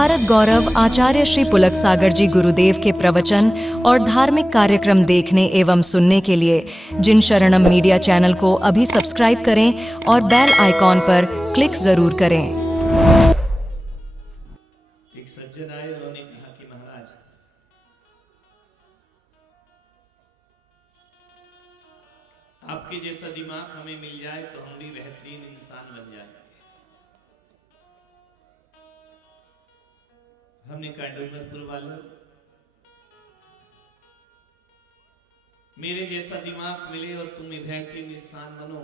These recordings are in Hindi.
भारत गौरव आचार्य श्री पुलक सागर जी गुरुदेव के प्रवचन और धार्मिक कार्यक्रम देखने एवं सुनने के लिए जिन शरणम मीडिया चैनल को अभी सब्सक्राइब करें और बेल आइकॉन पर क्लिक जरूर करें। एक सज्जन आए, उन्होंने कहा कि महाराज, आपके जैसा दिमाग हमें मिल जाए तो हम भी बेहतरीन इंसान बन जाए। हमने कहा डूंगरपुर वालों, मेरे जैसा दिमाग मिले और तुम बेहतरीन इंसान बनो,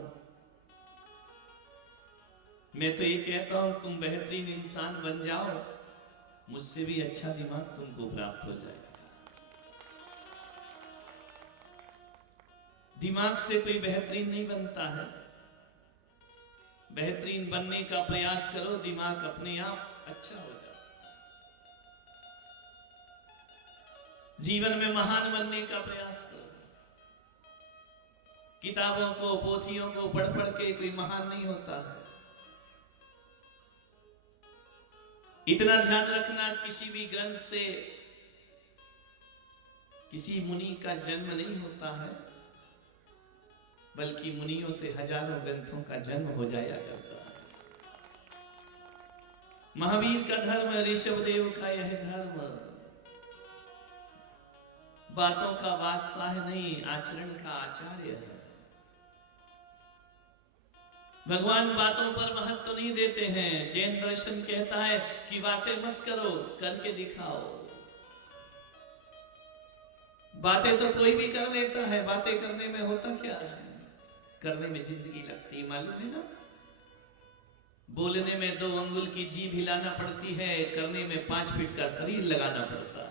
मैं तो ये कहता हूं तुम बेहतरीन इंसान बन जाओ, मुझसे भी अच्छा दिमाग तुमको प्राप्त हो जाए। दिमाग से कोई बेहतरीन नहीं बनता है। बेहतरीन बनने का प्रयास करो, दिमाग अपने आप अच्छा हो जाए। जीवन में महान बनने का प्रयास करो। किताबों को, पोथियों को पढ़ पढ़ के कोई महान नहीं होता है। इतना ध्यान रखना, किसी भी ग्रंथ से किसी मुनि का जन्म नहीं होता है, बल्कि मुनियों से हजारों ग्रंथों का जन्म हो जाया करता है। महावीर का धर्म, ऋषभदेव का यह धर्म बातों का बादशाह नहीं, आचरण का आचार्य है। भगवान बातों पर महत्व नहीं देते हैं। जैन दर्शन कहता है कि बातें मत करो, करके दिखाओ। बातें तो कोई भी कर लेता है, बातें करने में होता क्या है? करने में जिंदगी लगती है, मालूम है ना? बोलने में 2 अंगुल की जीभ हिलाना पड़ती है, करने में 5 फीट का शरीर लगाना पड़ता है।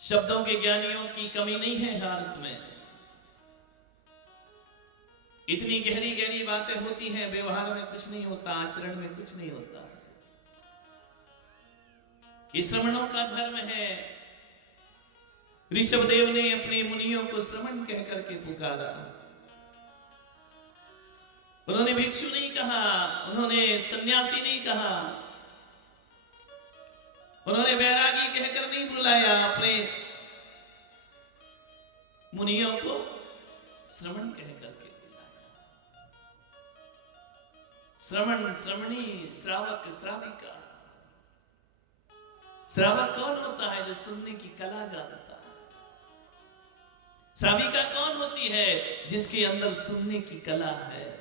शब्दों के ज्ञानियों की कमी नहीं है भारत में। इतनी गहरी गहरी बातें होती हैं, व्यवहार में कुछ नहीं होता, आचरण में कुछ नहीं होता। ये श्रमणों का धर्म है। ऋषभदेव ने अपने मुनियों को श्रमण कह करके पुकारा। उन्होंने भिक्षु नहीं कहा, उन्होंने सन्यासी नहीं कहा, उन्होंने वैरागी कहकर नहीं बुलाया। अपने मुनियों को श्रमण कहकर के बुलाया। श्रमण, श्रमणी, श्रावक, श्राविका। श्रावक कौन होता है? जो सुनने की कला जानता है। श्राविका कौन होती है? जिसके अंदर सुनने की कला है।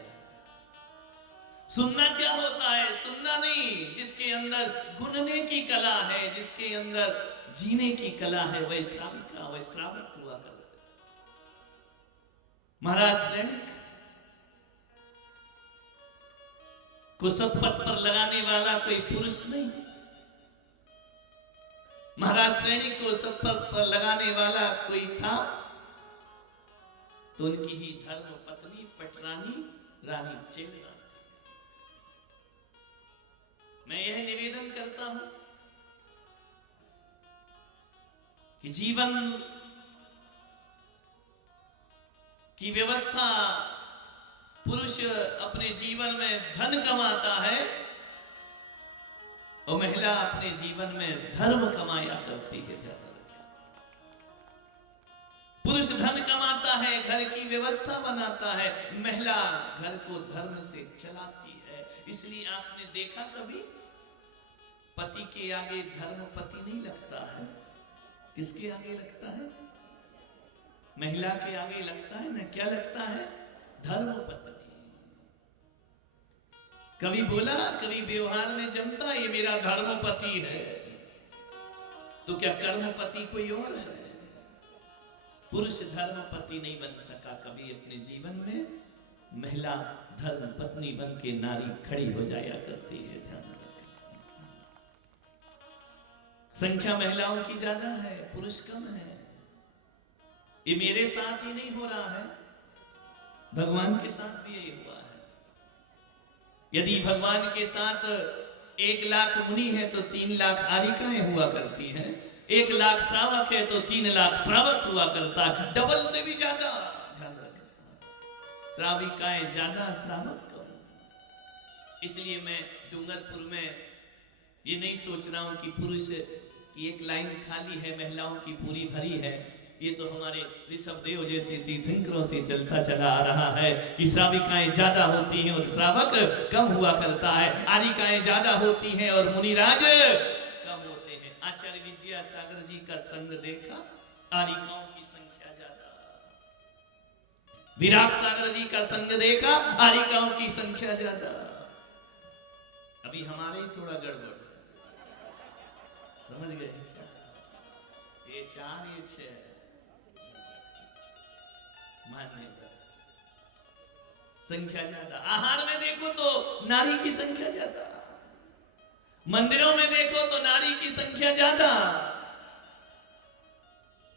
सुनना क्या होता है? सुनना नहीं, जिसके अंदर गुनने की कला है, जिसके अंदर जीने की कला है, वह श्राविका, वह श्रावक हुआ करते। महाराज सैनिक को शपथ पर लगाने वाला कोई पुरुष नहीं। महाराज सैनिक को शपथ पर लगाने वाला कोई था तो उनकी ही धर्म पत्नी पटरानी रानी चेला। मैं यह निवेदन करता हूं कि जीवन की व्यवस्था, पुरुष अपने जीवन में धन कमाता है और महिला अपने जीवन में धर्म कमाया करती है। पुरुष धन कमाता है, घर की व्यवस्था बनाता है, महिला घर को धर्म से चलाती है। इसलिए आपने देखा कभी पति के आगे धर्म पति नहीं लगता है। किसके आगे लगता है? महिला के आगे लगता है ना। क्या लगता है? धर्म पत्नी। कभी बोला, कभी व्यवहार में जमता, ये मेरा धर्म पति है। तो क्या कर्म पति कोई और है? पुरुष धर्म पति नहीं बन सका कभी अपने जीवन में। महिला धर्म पत्नी बन के नारी खड़ी हो जाया करती है। संख्या महिलाओं की ज्यादा है, पुरुष कम है। ये मेरे साथ ही नहीं हो रहा है, भगवान के साथ भी यही हुआ है। यदि भगवान के साथ 1 लाख मुनि है तो 3 लाख आरिकाएं हुआ करती हैं। 1 लाख श्रावक है तो 3 लाख श्रावक हुआ करता है। डबल से भी ज्यादा। ध्यान रखना, श्राविकाएं ज्यादा, श्रावक कम। इसलिए मैं डूंगरपुर में ये नहीं सोच रहा हूं कि पुरुष की एक लाइन खाली है, महिलाओं की पूरी भरी है। ये तो हमारे ऋषभ देव जैसे तीर्थंकरों से चलता चला आ रहा है कि श्राविकाएं ज्यादा होती हैं और श्रावक कम हुआ करता है, आरिकाएं ज्यादा होती हैं और मुनिराज कम होते हैं। आचार्य विद्यासागर जी का संग देखा, आरिकाओं की संख्या ज्यादा। विराग सागर जी का संग देखा, आरिकाओं की संख्या ज्यादा। अभी हमारे ही थोड़ा गड़बड़, समझ गए? ये 4 ये 6 मान्य संख्या ज्यादा। आहार में देखो तो नारी की संख्या ज्यादा, मंदिरों में देखो तो नारी की संख्या ज्यादा,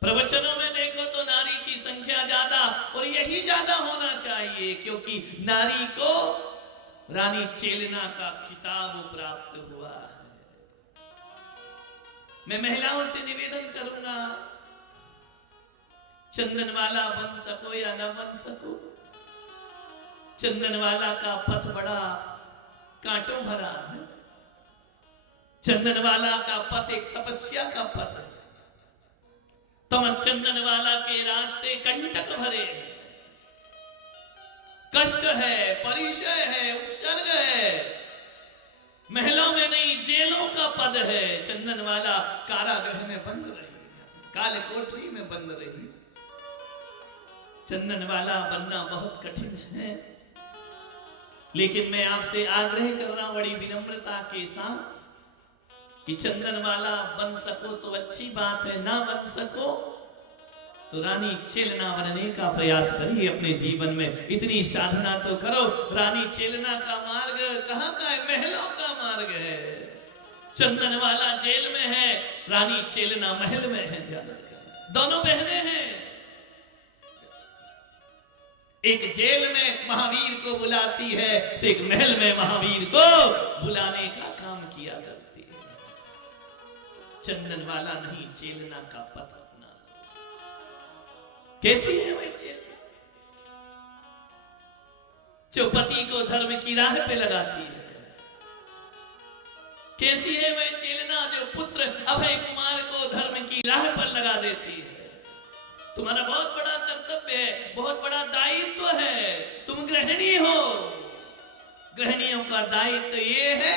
प्रवचनों में देखो तो नारी की संख्या ज्यादा। और यही ज्यादा होना चाहिए, क्योंकि नारी को रानी चेलना का खिताब प्राप्त हुआ है। मैं महिलाओं से निवेदन करूंगा, चंदन वाला बन सको या ना बन सको, चंदन वाला का पथ बड़ा कांटों भरा है। चंदन वाला का पथ एक तपस्या का पथ है। तम चंदन वाला के रास्ते कंटक भरे हैं, कष्ट है, परिचय है, उपसर्ग है। महलों में नहीं, जेलों का पद है। चंदन वाला कारागृह में बंद रही, काले कोठरी में बंद रही। चंदन वाला बनना बहुत कठिन है, लेकिन मैं आपसे आग्रह कर रहा हूं बड़ी विनम्रता के साथ कि चंदन वाला बन सको तो अच्छी बात है, ना बन सको तो रानी चेलना बनने का प्रयास करिए अपने जीवन में। इतनी साधना तो करो। रानी चेलना का मार्ग कहां का है? महलों का मार्ग है। चंदन वाला जेल में है, रानी चेलना महल में है। दोनों बहनें हैं। एक जेल में महावीर को बुलाती है तो एक महल में महावीर को बुलाने का काम किया करती है। चंदन वाला नहीं, चेलना का पथ अपना। कैसी है वह चेलना जो पति को धर्म की राह पे लगाती है? कैसी है वह चेलना जो पुत्र अभय कुमार को धर्म की राह पर लगा देती है? तुम्हारा बहुत बड़ा कर्तव्य है, बहुत बड़ा दायित्व है। तुम गृहिणी हो। गृहिणियों का दायित्व ये है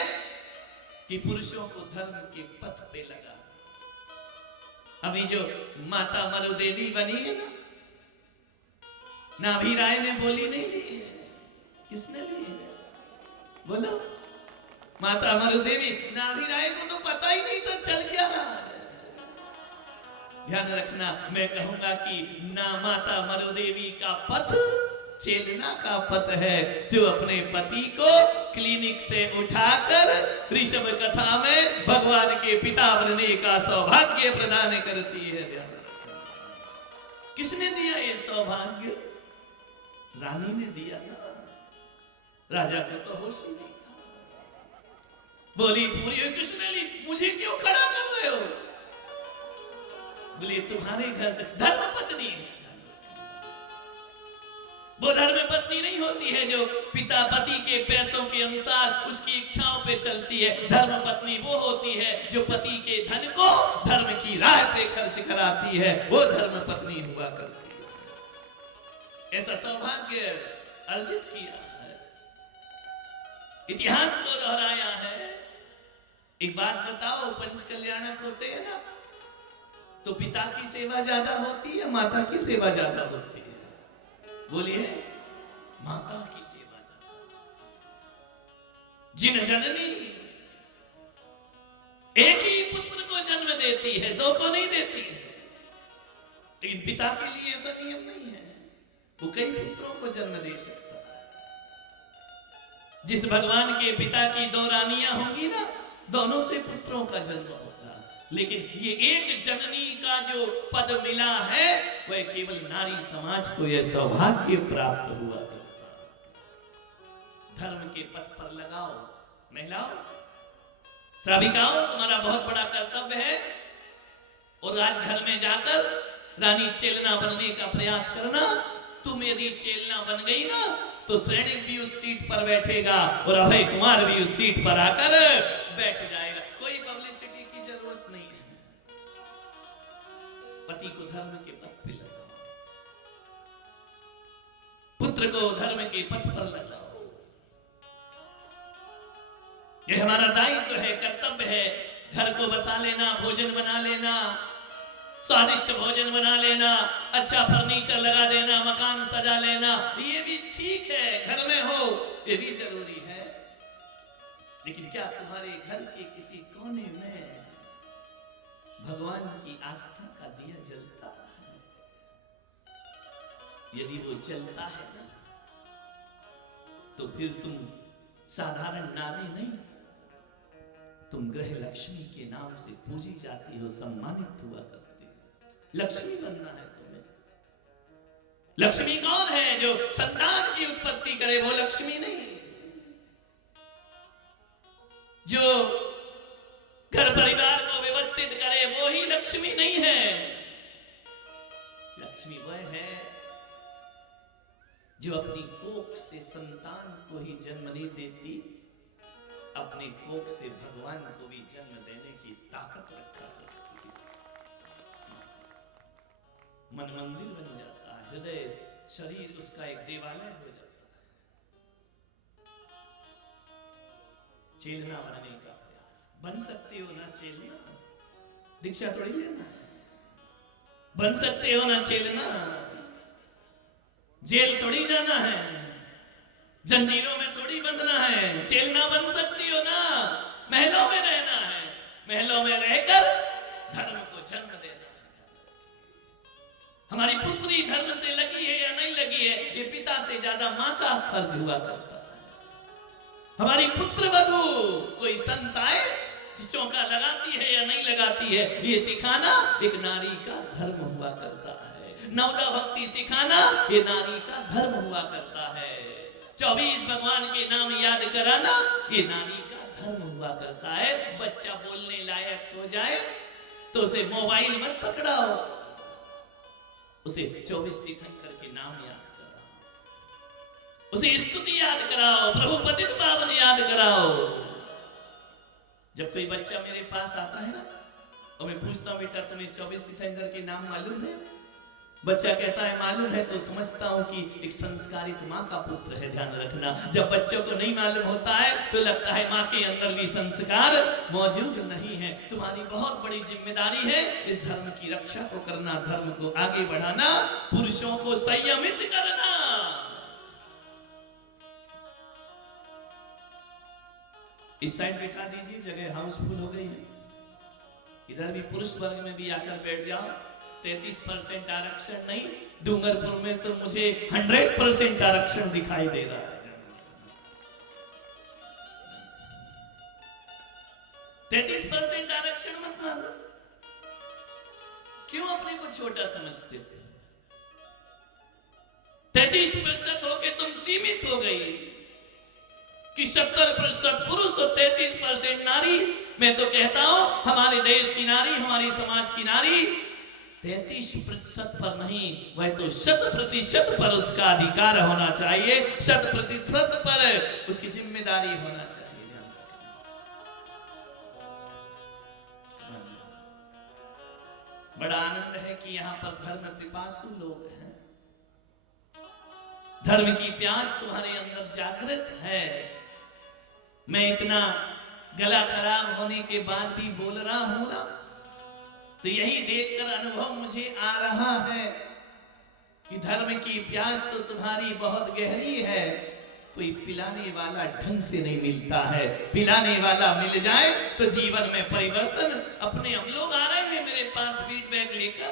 कि पुरुषों को धर्म के पथ पे लगा। अभी जो माता मरुदेवी बनी है ना, नाभी राय ने बोली नहीं ली है। किसने ली है? बोलो। माता मरुदेवी, नाभी राय को तो पता ही नहीं तो चल क्या रहा है। ध्यान रखना, मैं कहूंगा कि ना माता मरुदेवी का पथ चेलना का पथ है, जो अपने पति को क्लिनिक से उठाकर ऋषभ कथा में भगवान के पिता बनने का सौभाग्य प्रदान करती है। किसने दिया ये सौभाग्य? रानी ने दिया ना। राजा को तो होश ही नहीं था। बोली पूरी किसने ली? मुझे क्यों खड़ा कर रहे हो? बोले तुम्हारे घर से धर्म पत्नी है। वो धर्म पत्नी नहीं होती है जो पिता पति के पैसों के अनुसार उसकी इच्छाओं पे चलती है। धर्म पत्नी वो होती है जो पति के धन को धर्म की राह पे खर्च कराती है। वो धर्म पत्नी हुआ करती है। ऐसा सौभाग्य अर्जित किया है, इतिहास को दोहराया है। एक बात बताओ, पंच कल्याणक होते हैं ना, तो पिता की सेवा ज्यादा होती है, माता की सेवा ज्यादा होती है? बोलिए। माता की सेवा ज्यादा। जिन जननी एक ही पुत्र को जन्म देती है, 2 को नहीं देती है, लेकिन पिता के लिए ऐसा नियम नहीं है। वो कई पुत्रों को जन्म दे सकता है। जिस भगवान के पिता की 2 रानियां होंगी ना, दोनों से पुत्रों का जन्म होगा। लेकिन ये एक जननी का जो पद मिला है, वह केवल नारी समाज को यह सौभाग्य प्राप्त हुआ। धर्म के पथ पर लगाओ। महिलाओं, श्राविकाओं, तुम्हारा बहुत बड़ा कर्तव्य है। और आज घर में जाकर रानी चेलना बनने का प्रयास करना। तुम यदि चेलना बन गई ना, तो सैनिक भी उस सीट पर बैठेगा और अभय कुमार भी उस सीट पर आकर बैठ जाएगा। कोई पब्लिसिटी की जरूरत नहीं है। पति को धर्म के पथ पे लगाओ, पुत्र को धर्म के पथ पर लगाओ। यह हमारा दायित्व है, कर्तव्य है। घर को बसा लेना, भोजन बना लेना, स्वादिष्ट भोजन बना लेना, अच्छा फर्नीचर लगा देना, मकान सजा लेना, ये भी ठीक है, घर में हो ये भी जरूरी है। लेकिन क्या तुम्हारे घर के किसी कोने में भगवान की आस्था का दिया जलता है? यदि वो जलता है ना, तो फिर तुम साधारण नारी नहीं, तुम ग्रह लक्ष्मी के नाम से पूजी जाती हो, सम्मानित हुआ करती हो। लक्ष्मी बनना है तुम्हें। लक्ष्मी कौन है? जो संतान की उत्पत्ति करे, वो लक्ष्मी नहीं। जो घर परिवार को व्यवस्थित करे, वो ही लक्ष्मी नहीं है। लक्ष्मी वह है जो अपनी कोख से संतान को ही जन्म नहीं देती, अपने कोख से भगवान को भी जन्म देने की ताकत रखता है। मन मंदिर बन जाता है, हृदय शरीर उसका एक देवालय हो जाता है। चेलना बनने का प्रयास। बन सकते हो ना चेलना, दीक्षा थोड़ी लेना है। बन सकते हो ना चेलना, जेल थोड़ी जाना है, जंजीरों में थोड़ी बंधना है। चेलना बन सकती हो ना, महलों में रहना है, महलों में रहकर धर्म को जन्म देना है। हमारी पुत्री धर्म से लगी है या नहीं लगी है, ये पिता से ज्यादा मां का फर्ज हुआ करता है। हमारी पुत्र वधू कोई संत आए, चौका लगाती है या नहीं लगाती है, ये सिखाना एक नारी का धर्म हुआ करता है। नवदा भक्ति सिखाना ये नारी का धर्म हुआ करता है। 24 भगवान के नाम याद कराना ये नारी का धर्म हुआ करता है। बच्चा बोलने लायक हो जाए तो उसे मोबाइल मत पकड़ाओ, उसे 24 तीर्थंकर के नाम याद कराओ, उसे स्तुति याद कराओ, प्रभु पतित पावन याद कराओ। जब कोई बच्चा मेरे पास आता है ना और मैं पूछता हूं बेटा तुम्हें 24 तीर्थंकर के नाम मालूम है? बच्चा कहता है मालूम है, तो समझता हूं कि एक संस्कारित मां का पुत्र है। ध्यान रखना, जब बच्चों को नहीं मालूम होता है तो लगता है मां के अंदर भी संस्कार मौजूद नहीं है। तुम्हारी बहुत बड़ी जिम्मेदारी है इस धर्म की रक्षा को करना, धर्म को आगे बढ़ाना, पुरुषों को संयमित करना। इस साइड बैठा दीजिए, जगह हाउसफुल हो गई है। इधर भी पुरुष वर्ग में भी आकर बैठ जाओ। 33% आरक्षण नहीं, डूंगरपुर में तो मुझे 100% आरक्षण दिखाई दे रहा है। 33% आरक्षण मत मांगो। क्यों अपने को छोटा समझते हो? 33% होके तुम सीमित हो गई कि 70% पुरुष और 33% नारी। मैं तो कहता हूं हमारे देश की नारी, हमारी समाज की नारी 33% पर नहीं, वह तो 100% पर उसका अधिकार होना चाहिए, 100% पर उसकी जिम्मेदारी होना चाहिए। बड़ा आनंद है कि यहाँ पर धर्म पिपासु लोग हैं। धर्म की प्यास तुम्हारे अंदर जागृत है। मैं इतना गला खराब होने के बाद भी बोल रहा हूं ना, तो यही देखकर अनुभव मुझे आ रहा है कि धर्म की प्यास तो तुम्हारी बहुत गहरी है। कोई पिलाने वाला ढंग से नहीं मिलता है, पिलाने वाला मिल जाए तो जीवन में परिवर्तन अपने। हम लोग आ रहे हैं मेरे पास फीडबैक लेकर,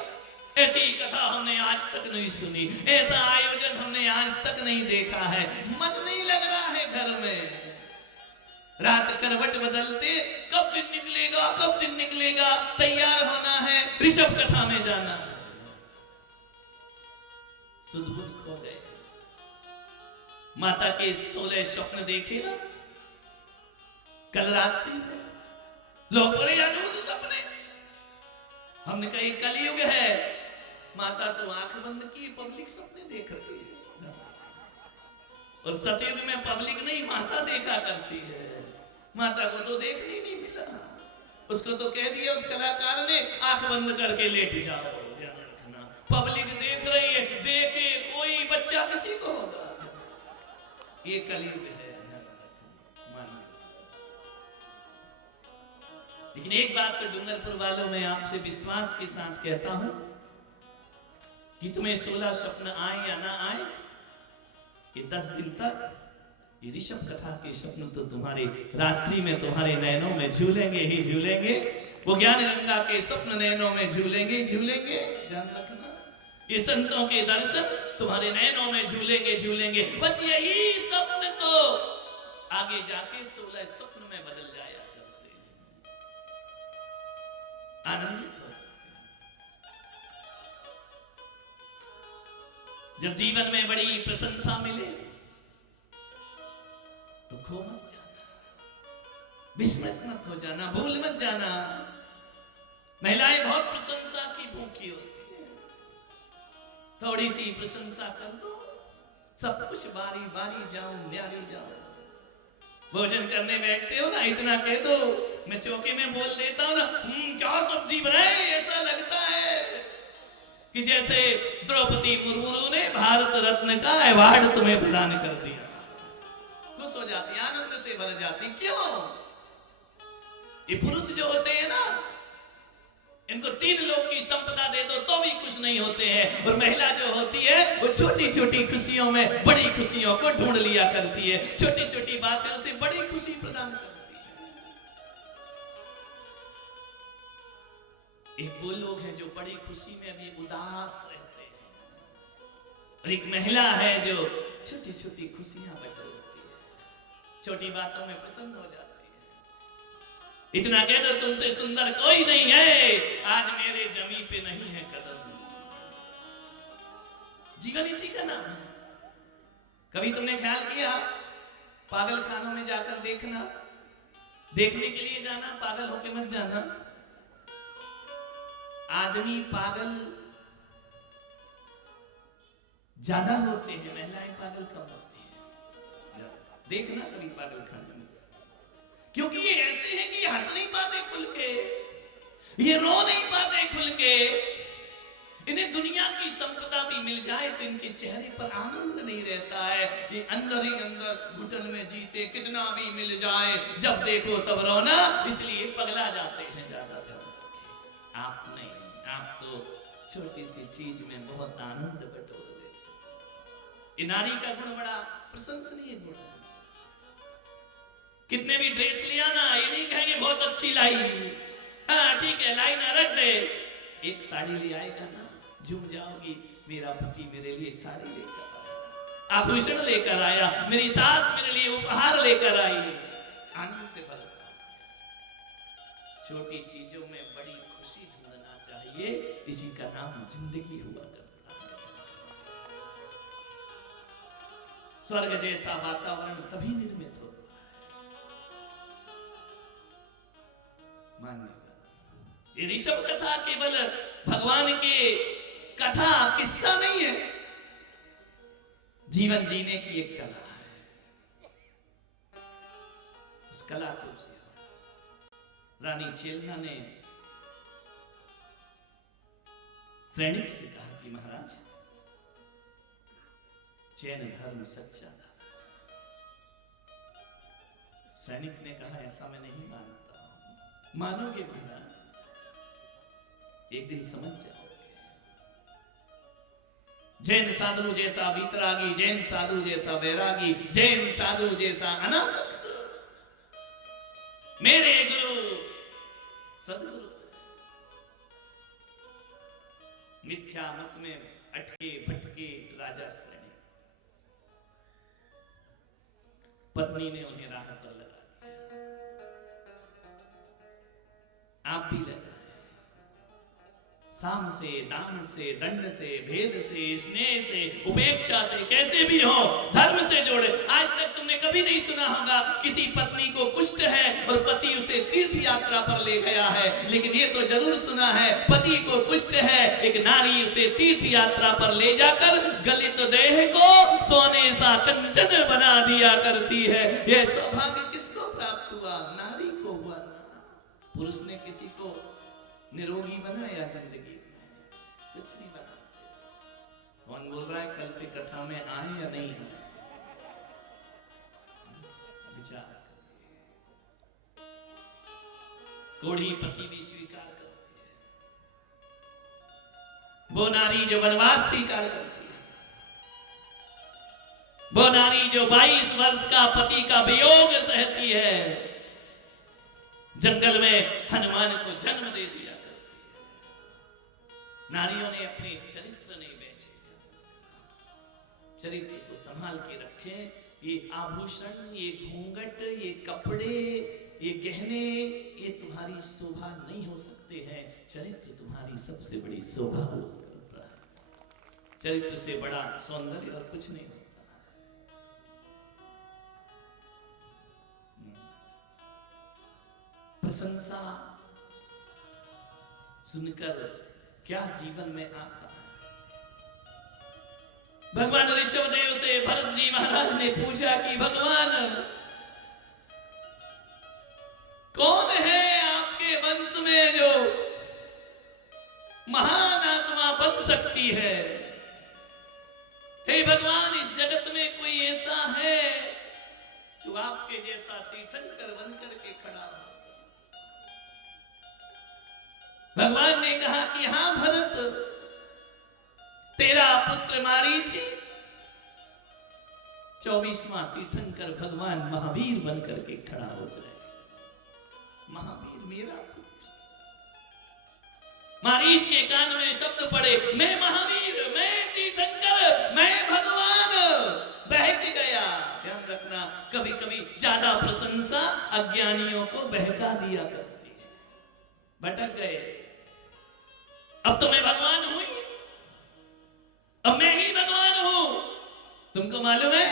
ऐसी कथा हमने आज तक नहीं सुनी, ऐसा आयोजन हमने आज तक नहीं देखा है, मन नहीं लग रहा है घर में। रात करवट बदलते, कब दिन निकलेगा, कब दिन निकलेगा, तैयार होना है, ऋषभ कथा में जाना है। सुध-बुध खो गए। माता के 16 स्वप्न देखे ना कल रात्रि में, लोग बड़े अद्भुत सपने। हमने कही कलयुग है, माता तो आंख बंद की पब्लिक सपने देख रही है। और सतयुग में पब्लिक नहीं माता देखा करती है, माता को तो देखने ही नहीं मिला, उसको तो कह दिया उस कलाकार ने आंख बंद करके लेट जाओ। ध्यान रखना, पब्लिक देख रही है, देखे कोई बच्चा किसी को होगा, ये कलयुग है। लेकिन एक बात तो डूंगरपुर वालों में आपसे विश्वास के साथ कहता हूं कि तुम्हें 16 स्वप्न आए या ना आए, कि 10 दिन तक ये ऋषभ कथा के स्वप्न तो तुम्हारे रात्रि में तुम्हारे नैनों में झूलेंगे ही झूलेंगे, वो ज्ञान गंगा के स्वप्न नैनों में झूलेंगे झूलेंगे। ध्यान रखना, ये संतों के दर्शन तुम्हारे नैनों में झूलेंगे झूलेंगे। बस यही स्वप्न तो आगे जाके 16 स्वप्न में बदल जाया करते हैं। आनंदित हो जब जीवन में बड़ी प्रशंसा मिले तो खो मत जाना, विस्मृत मत हो जाना, भूल मत जाना। महिलाएं बहुत प्रशंसा की भूखी होती है, थोड़ी सी प्रशंसा कर दो, सब कुछ बारी बारी जाओ न्यारी जाओ। भोजन करने बैठते हो ना, इतना कह दो, मैं चौके में बोल देता हूं ना, क्या सब्जी बनाए, ऐसा लगता है कि जैसे द्रौपदी मुर्मू ने भारत रत्न का अवार्ड तुम्हें प्रदान कर दिया। खुश हो जाती, आनंद से भर जाती। क्यों? ये पुरुष जो होते हैं ना, इनको 3 लोक की संपदा दे दो तो भी खुश नहीं होते हैं, और महिला जो होती है वो छोटी छोटी खुशियों में बड़ी खुशियों को ढूंढ लिया करती है, छोटी छोटी बातें उसे बड़ी खुशी प्रदान करती है। एक वो लोग हैं जो बड़ी खुशी में भी उदास रहते हैं, और एक महिला है जो छोटी छोटी खुशियां बटोरती है, छोटी बातों में प्रसन्न हो जाती है। इतना कह दो, तुमसे सुंदर कोई नहीं है, आज मेरे जमी पे नहीं है कदम। जीवन इसी का नाम है। कभी तुमने ख्याल किया, पागल खानों में जाकर देखना, देखने के लिए जाना, पागल होके मत जाना। आदमी पागल ज्यादा होते हैं, महिलाएं पागल कम होती हैं। देखना कभी पागल खाने में, क्योंकि ये ऐसे हैं कि ये हंस नहीं पाते खुल के, ये रो नहीं पाते खुल के। इन्हें दुनिया की संपदा भी मिल जाए तो इनके चेहरे पर आनंद नहीं रहता है, ये अंदर ही अंदर घुटन में जीते, कितना भी मिल जाए जब देखो तब रोना, इसलिए पगला जाते हैं ज्यादातर। आप नहीं, आप तो छोटी सी चीज में बहुत आनंद बटोर लेते। नारी का गुण बड़ा प्रशंसनीय गुण है। कितने भी ड्रेस लिया ना, ये नहीं कहेंगे बहुत अच्छी लाई, हाँ ठीक है लाई ना, रख दे। एक साड़ी ले आएगा ना, झूम जाओगी, मेरा पति मेरे लिए साड़ी लेकर आया, आभूषण लेकर आया, मेरी सास मेरे लिए उपहार लेकर आई, आनंद से भर। छोटी चीजों में बड़ी खुशी ढूंढना चाहिए, इसी का नाम जिंदगी हुआ करता है। स्वर्ग जैसा वातावरण तभी निर्मित हो। मान्यता, ये ऋषभ कथा केवल भगवान के कथा किस्सा नहीं है, जीवन जीने की एक कला है। उस कला को जियो। रानी चेलना ने सैनिक से कहा कि महाराज, जैन धर्म सच्चा था। सैनिक ने कहा, ऐसा मैं नहीं मानता। मानोगे महाराज, एक दिन समझ जाओगे। जैन साधु जैसा वीतरागी, जैन साधु जैसा वैरागी, जैन साधु जैसा अनासक्त मेरे गुरु सदगुरु। मिथ्या मत में अटके भटके राजा सैनिक, पत्नी ने उन्हें राह पर लगा दिया। आप भी लगा, साम से, दान से, दंड से, भेद से, स्नेह से, उपेक्षा से, कैसे भी हो धर्म से जोड़े। आज तक तुमने कभी नहीं सुना होगा किसी पत्नी को कुष्ठ है और पति उसे तीर्थ यात्रा यात्रा पर ले गया है, लेकिन ये तो जरूर सुना है पति को कुष्ठ है, एक नारी उसे तीर्थ यात्रा पर ले जाकर गलित देह को सोने सा कंचन बना दिया करती है। यह सौभाग्य किसको प्राप्त हुआ? नारी को हुआ। पुरुष ने किसी को निरोगी बनाया जिंदगी में? कुछ नहीं बना। कौन बोल रहा है कल से कथा में आए या नहीं आए? विचार। कोढ़ी पति भी स्वीकार करती है, वो नारी जो वनवास स्वीकार करती है, वो नारी जो 22 वर्ष का पति का वियोग सहती है, जंगल में हनुमान को जन्म दे दिया करती है। नारियों ने अपने चरित्र नहीं बेचे, चरित्र को संभाल के रखे। ये आभूषण, ये घूंघट, ये कपड़े, ये गहने, ये तुम्हारी शोभा नहीं हो सकते हैं। चरित्र तुम्हारी सबसे बड़ी शोभा हुआ करता है। चरित्र से बड़ा सौंदर्य और कुछ नहीं होता। प्रशंसा सुनकर क्या जीवन में आता है। भगवान ऋषभदेव से भरत जी महाराज ने पूछा कि भगवान कौन है आपके वंश में जो महान आत्मा बन सकती है? हे भगवान, इस जगत में कोई ऐसा है जो आपके जैसा तीर्थंकर बनकर के खड़ा हो? भगवान ने कहा कि हां भरत, तेरा पुत्र मारीची 24वां तीर्थंकर भगवान महावीर बनकर के खड़ा हो जाए। महावीर मेरा पुत्र। मारीच के कान में शब्द पड़े, मैं महावीर, मैं तीर्थंकर, मैं भगवान। बहक गया। ध्यान रखना, कभी कभी ज्यादा प्रशंसा अज्ञानियों को बहका दिया करती है। भटक गए। अब तो मैं भगवान हुई, अब मैं ही भगवान हूं। तुमको मालूम है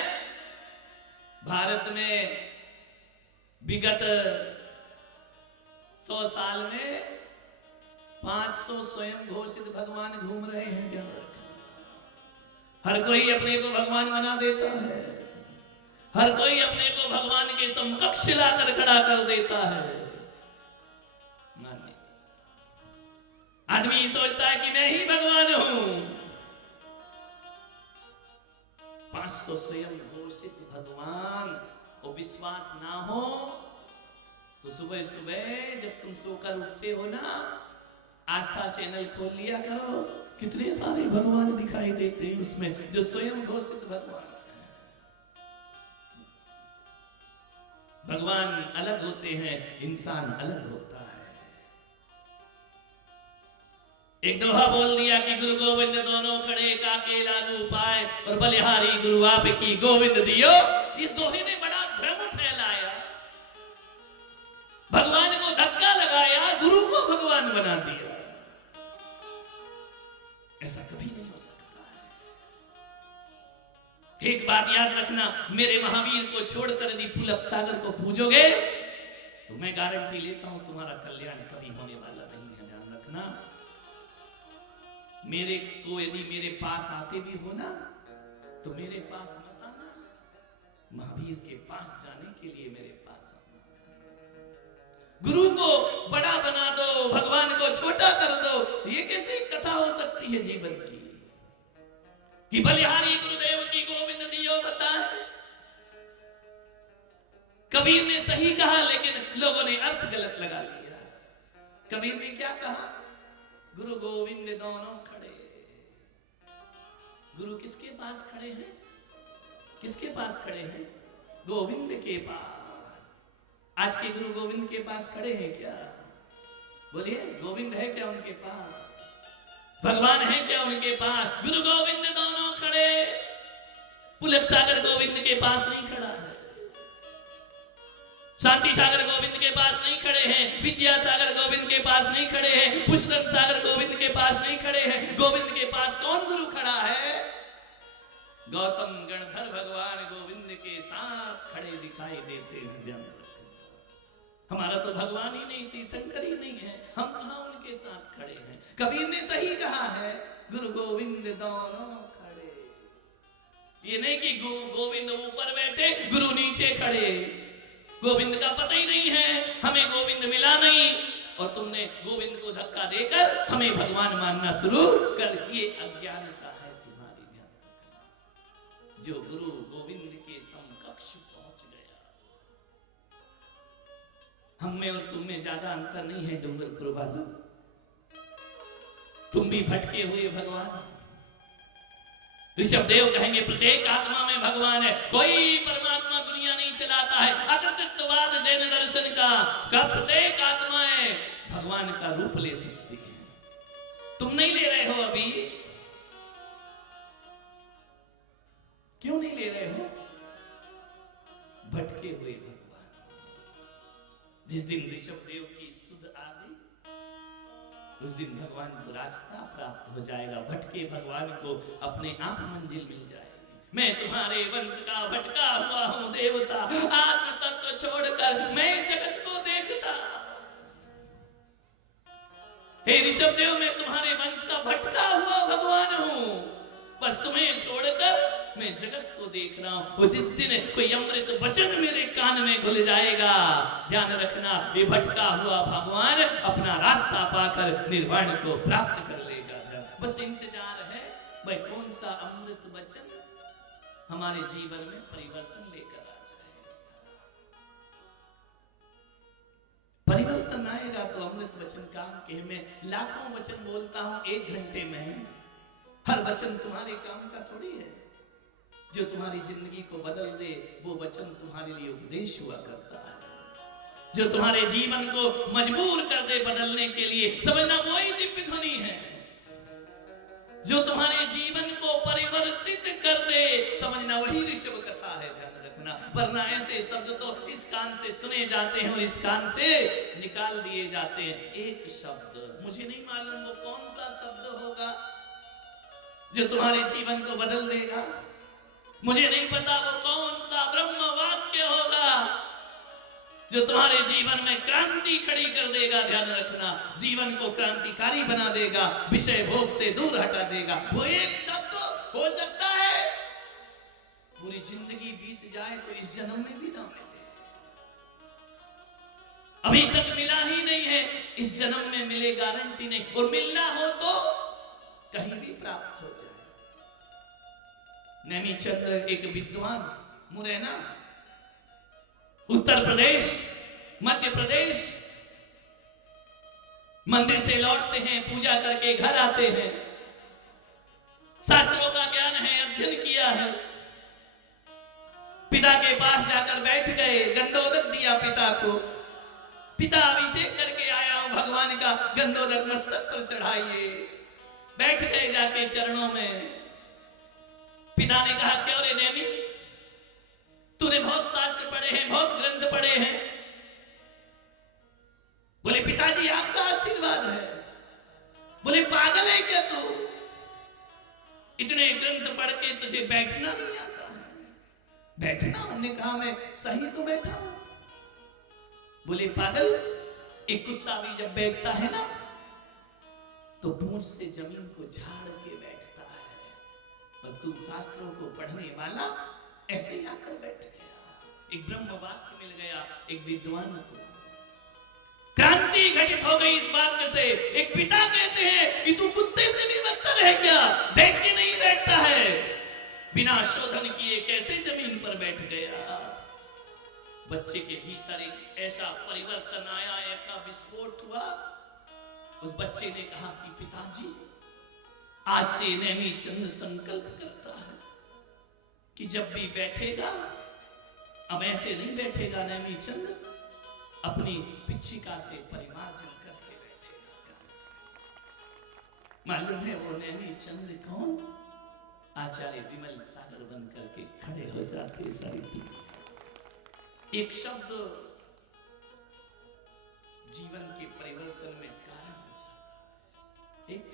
भारत में विगत 100 साल में 500 स्वयं घोषित भगवान घूम रहे हैं। हर कोई अपने को भगवान बना देता है, हर कोई अपने को भगवान के समकक्ष लाकर खड़ा कर देता है। आदमी सोचता है कि मैं ही भगवान हूं। 500 स्वयं घोषित भगवान को विश्वास ना हो तो सुबह सुबह जब तुम सोकर उठते हो ना, आस्था चैनल खोल लिया करो। कितने सारे भगवान दिखाई देते हैं उसमें जो स्वयं घोषित भगवान। भगवान अलग होते हैं, इंसान अलग होता है। एक दोहा बोल दिया कि गुरु गोविंद दोनों खड़े काके लागू पाए, और बलिहारी गुरु आप की गोविंद दियो। इस दोहे ने बड़ा भ्रम फैलाया, भगवान को धक्का लगाया, गुरु को भगवान बना दिया। ऐसा कभी नहीं हो सकता है। एक बात याद रखना, मेरे महावीर को छोड़कर यदि पुलक सागर को पूजोगे तो मैं गारंटी लेता हूं तुम्हारा कल्याण कभी होने वाला नहीं है। ध्यान रखना, मेरे को यदि मेरे पास आते भी हो ना तो मेरे पास मत आना, महावीर के पास जाने के लिए मेरे पास आना। गुरु को बड़ा बना दो, भगवान को छोटा कर दो, ये कैसी कथा हो सकती है जीवन की कि बलिहारी गुरुदेव की गोविंद दियो बताए। कबीर ने सही कहा लेकिन लोगों ने अर्थ गलत लगा लिया। कबीर ने क्या कहा? गुरु गोविंद दोनों खड़े। गुरु किसके पास खड़े हैं? किसके पास खड़े हैं? गोविंद के पास। आज के गुरु गोविंद के पास खड़े हैं क्या? बोलिए, गोविंद है क्या उनके पास? भगवान है क्या उनके पास? गुरु गोविंद दोनों खड़े। पुलक सागर गोविंद के पास नहीं खड़ा है, शांति सागर गोविंद के पास नहीं खड़े हैं, विद्या सागर गोविंद के पास नहीं खड़े हैं, पुष्कर सागर गोविंद के पास नहीं खड़े हैं। गोविंद के पास कौन गुरु खड़ा है? गौतम गणधर भगवान गोविंद के साथ खड़े दिखाई देते हैं। हमारा तो भगवान ही नहीं, तीर्थंकर ही नहीं है, हम कहां उनके साथ खड़े हैं। कबीर ने सही कहा है, गुरु गोविंद दोनों खड़े। ये नहीं कि गोविंद ऊपर बैठे गुरु नीचे खड़े। गोविंद का पता ही नहीं है, हमें गोविंद मिला नहीं, और तुमने गोविंद को धक्का देकर हमें भगवान मानना शुरू कर। ये अज्ञानता है तुम्हारी। ध्यान जो गुरु गोविंद के समकक्ष पहुंच गया। हम में और तुम में ज्यादा अंतर नहीं है डूंगरपुर वालों। तुम भी भटके हुए भगवान। ऋषभदेव कहेंगे प्रत्येक आत्मा में भगवान है, कोई परमात्मा दुनिया नहीं चलाता है। अकृतत्ववाद जैन दर्शन का प्रत्येक आत्माएं भगवान का रूप ले सकती है। तुम नहीं ले रहे हो अभी, क्यों नहीं ले रहे हो? भटके हुए भगवान। जिस दिन ऋषभदेव की सुध आ गई, उस दिन भगवान को रास्ता प्राप्त हो जाएगा। भटके भगवान को अपने आप मंजिल मिल जाएगी। मैं तुम्हारे वंश का भटका हुआ हूं देवता, आत्म तत्व छोड़कर मैं जगत को देखता। हे ऋषभदेव, मैं तुम्हारे वंश का भटका हुआ भगवान हूं, बस तुम्हें छोड़कर मैं जगत को देख रहा हूं। वो जिस दिन कोई अमृत वचन मेरे कान में घुल जाएगा, ध्यान रखना, ये भटका हुआ भगवान अपना रास्ता पाकर निर्वाण को प्राप्त कर लेगा। बस इंतजार है भाई कौन सा अमृत वचन हमारे जीवन में परिवर्तन लेकर आ जाए। परिवर्तन आएगा तो अमृत वचन काम के। मैं लाखों वचन बोलता हूं 1 घंटे में, हर वचन तुम्हारे काम का थोड़ी है। जो तुम्हारी जिंदगी को बदल दे वो वचन तुम्हारे लिए उपदेश हुआ करता है। जो तुम्हारे जीवन को मजबूर कर दे बदलने के लिए, समझना वही दिव्य ध्वनि है। जो तुम्हारे जीवन को परिवर्तित कर दे, समझना वही ऋषभ कथा है। ध्यान रखना, वरना ऐसे शब्द तो इस कान से सुने जाते हैं और इस कान से निकाल दिए जाते हैं। एक शब्द, मुझे नहीं मालूम वो कौन सा शब्द होगा जो तुम्हारे जीवन को बदल देगा। मुझे नहीं पता वो कौन सा ब्रह्म वाक्य होगा जो तुम्हारे जीवन में क्रांति खड़ी कर देगा। ध्यान रखना, जीवन को क्रांतिकारी बना देगा, विषय भोग से दूर हटा देगा। वो एक शब्द हो सकता है पूरी जिंदगी बीत जाए तो इस जन्म में भी ना मिले। अभी तक मिला ही नहीं है, इस जन्म में मिले गारंटी नहीं, और मिलना हो तो कहीं भी प्राप्त हो जाए। नैमीचंद एक विद्वान, मुरैना, उत्तर प्रदेश, मध्य प्रदेश, मंदिर से लौटते हैं, पूजा करके घर आते हैं, शास्त्रों का ज्ञान है, अध्ययन किया है। पिता के पास जाकर बैठ गए, गंधोदक दिया पिता को। पिता अभिषेक करके आया हूं भगवान का, गंधोदक मस्तक पर चढ़ाइए। बैठ गए जाके चरणों में। पिता ने कहा क्यों रे नेमी, तूने बहुत शास्त्र पढ़े हैं, बहुत ग्रंथ पढ़े हैं। बोले पिताजी आपका आशीर्वाद है। बोले पागल है क्या तू, इतने ग्रंथ पढ़ के तुझे बैठना नहीं आता है? बैठना? हमने कहा मैं सही तो बैठा हूं। बोले पागल, एक कुत्ता भी जब बैठता है ना तो पूंछ से जमीन को झाड़ के बैठता है, और तू शास्त्रों को पढ़ने वाला ऐसे ही आकर बैठ गया। एक ब्रह्म वाक्य मिल गया एक विद्वान को। क्रांति घटित हो गई इस वाक्य से। एक पिता कहते हैं कि तू कुत्ते से भी बदतर है क्या, देख के नहीं बैठता है, बिना शोधन किए कैसे जमीन पर बैठ गया। बच्चे के भीतर एक ऐसा परिवर्तन आया, एक विस्फोट हुआ। उस बच्चे ने कहा कि पिताजी, आज से नैमीचंद संकल्प करता है कि जब भी बैठेगा, अब ऐसे नहीं बैठेगा नैमीचंद, अपनी पिच्छिका से परिमार्जन करके बैठेगा। मालूम है वो नैमीचंद कौन? आचार्य विमल सागर बन करके खड़े हो जाते। सारी एक शब्द जीवन के परिवर्तन में कारण हो जाता है। एक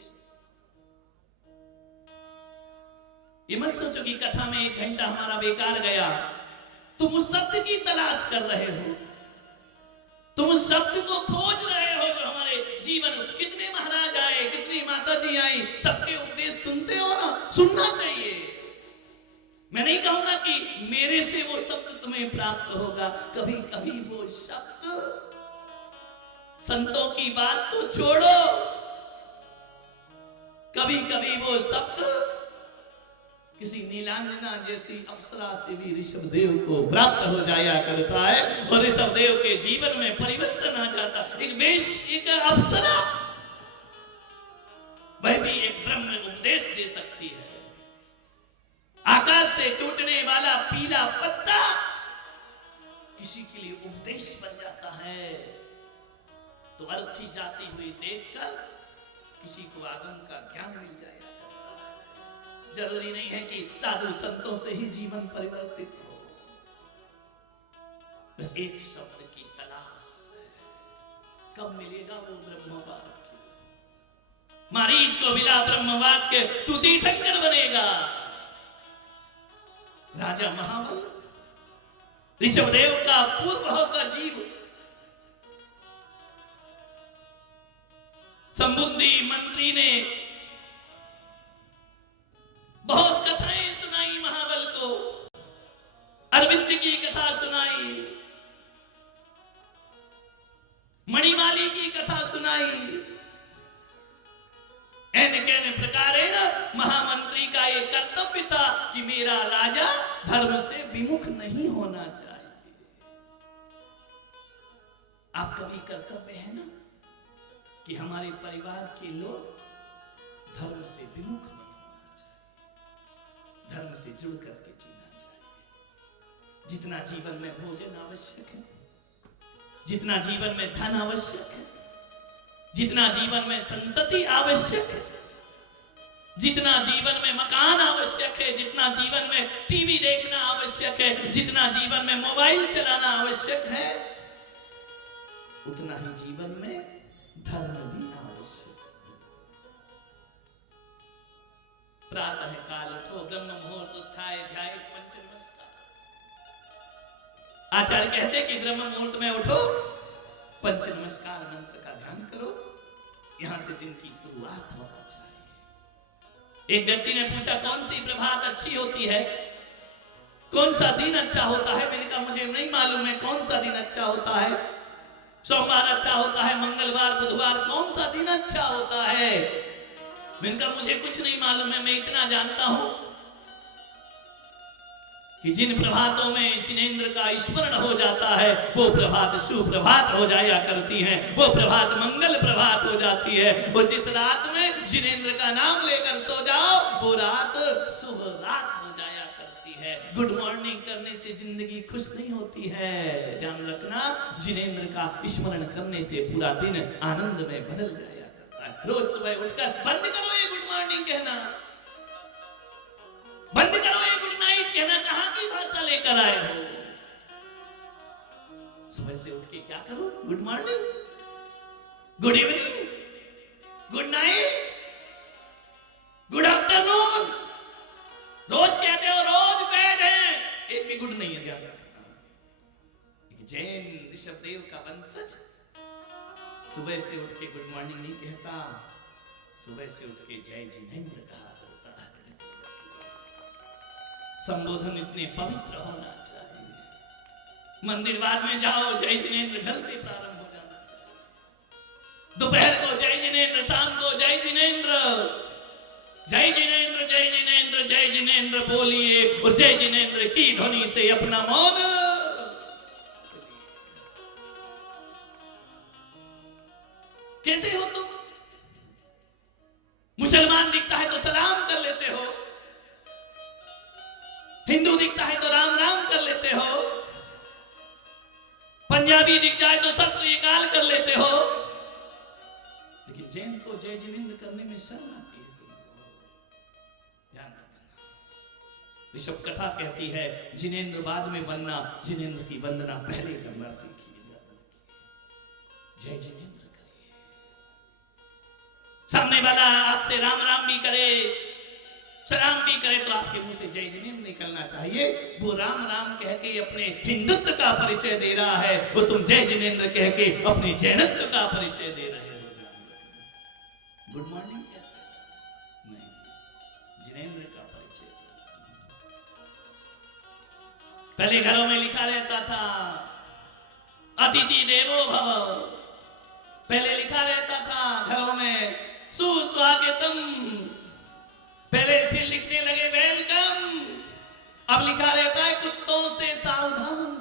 ये मत सोचो कि कथा में 1 घंटा हमारा बेकार गया। तुम उस शब्द की तलाश कर रहे हो, तुम उस शब्द को खोज रहे हो जो हमारे जीवन में। कितने महाराज आए, कितनी माता जी आई, सबके उपदेश सुनते हो ना, सुनना चाहिए। मैं नहीं कहूंगा कि मेरे से वो शब्द तुम्हें प्राप्त होगा, कभी कभी वो शब्द, संतों की बात तो छोड़ो, कभी कभी वो शब्द किसी नीलांजना जैसी अप्सरा से भी ऋषभदेव को प्राप्त हो जाया करता है और ऋषभदेव के जीवन में परिवर्तन आ जाता। एक अप्सरा, वह भी एक ब्रह्म उपदेश दे सकती है। आकाश से टूटने वाला पीला पत्ता किसी के लिए उपदेश बन जाता है। तो अर्थी जाती हुई देखकर किसी को आगम का ज्ञान मिल जाएगा। जरूरी नहीं है कि साधु संतों से ही जीवन परिवर्तित हो, बस एक शब्द की तलाश। कब मिलेगा वो ब्रह्मवाक्य? मारीच को मिला ब्रह्मवाक्य, तू तीर्थंकर बनेगा। राजा महाबल, ऋषभदेव का पूर्व का जीव, संबुद्धि मंत्री ने बहुत कथाएं सुनाई महाबल को, अरविंद की कथा सुनाई, मणिमाली की कथा सुनाई। ऐन प्रकारेण महामंत्री का ये कर्तव्य था कि मेरा राजा धर्म से विमुख नहीं होना चाहिए। आपका भी कर्तव्य है ना कि हमारे परिवार के लोग धर्म से विमुख नहीं होना चाहिए, धर्म से जुड़ करके जीना चाहिए। जितना जीवन में भोजन आवश्यक है, जितना जीवन में धन आवश्यक है, जितना जीवन में संतति आवश्यक है, जितना जीवन में मकान आवश्यक है, जितना जीवन में टीवी देखना आवश्यक है, जितना जीवन में मोबाइल चलाना आवश्यक है, उतना ही जीवन में धर्म भी आवश्यक है। प्रातः काल उठो, ब्रह्म मुहूर्त उत्थाय ध्याये पंच नमस्कार। आचार्य कहते कि ब्रह्म मुहूर्त में उठो, पंच नमस्कार मंत्र का ध्यान करो, यहां से दिन की शुरुआत होना चाहिए। एक व्यक्ति ने पूछा कौन सी प्रभात अच्छी होती है, कौन सा दिन अच्छा होता है? मैंने कहा मुझे नहीं मालूम है कौन सा दिन अच्छा होता है। सोमवार अच्छा होता है, मंगलवार बुधवार, कौन सा दिन अच्छा होता है? मैंने कहा मुझे कुछ नहीं मालूम है, मैं इतना जानता हूं कि जिन प्रभातों में जिनेंद्र का स्मरण हो जाता है वो प्रभात सुप्रभात हो जाया करती हैं, वो प्रभात मंगल प्रभात हो जाती है। वो जिस रात में जिनेंद्र का नाम लेकर सो जाओ वो रात शुभ रात हो जाया करती है। गुड मॉर्निंग करने से जिंदगी खुश नहीं होती है, ध्यान रखना। जिनेंद्र का स्मरण करने से पूरा दिन आनंद में बदल जाया करता है। रोज सुबह उठकर बंद करो ये गुड मॉर्निंग कहना, बंद करो ये गुड नाइट कहना। कहां की भाषा लेकर आए हो? सुबह से उठ के क्या करो? Good morning, good evening, good night, good afternoon, रोज कहते हो, रोज कहते हैं, एक भी गुड नहीं है। ध्यान रखना। जैन ऋषभदेव का वंशज सुबह से उठ के गुड मॉर्निंग नहीं कहता, सुबह से उठ के जय जिनेंद्र कहा करता है। संबोधन इतने पवित्र होना चाहिए। मंदिर बाद में जाओ, जय जिनेंद्र घर से प्रारंभ हो जाना चाहिए। दोपहर को जय जिनेंद्र, शाम को जय जिनेंद्र, जय जिनेंद्र, जय जिनेंद्र, जय जिनेंद्र बोलिए और जय जिनेंद्र की ध्वनि से अपना मौन। कैसे हो तुम? मुसलमान दिखता है तो सलाम कर लेते हो, हिंदू दिखता है तो राम राम कर लेते हो, पंजाबी दिख जाए तो सत श्री अकाल कर लेते हो, लेकिन जैन को जय जिनेंद्र करने में शर्म आती है तुमको। ध्यान रखना। ऋषभ कथा कहती है जिनेंद्र बाद में बनना, जिनेंद्र की वंदना पहले करना सीखिए। जय जिनेंद्र करिए, सामने वाला आपसे राम राम भी करे, सलाम भी करे तो आपके मुंह से जय जिनेंद्र निकलना चाहिए। वो राम राम कह के अपने हिंदुत्व का परिचय दे रहा है, वो तुम जय जिनेंद्र कह के अपने जैनत्व का परिचय दे रहे हो। गुड मॉर्निंग कहते नहीं, जिनेंद्र का परिचय। पहले घरों में लिखा रहता था अतिथि देवो भव, पहले लिखा रहता था घरों में सुस्वागतम, पहले फिर लिखने लगे वेलकम, अब लिखा रहता है कुत्तों से सावधान।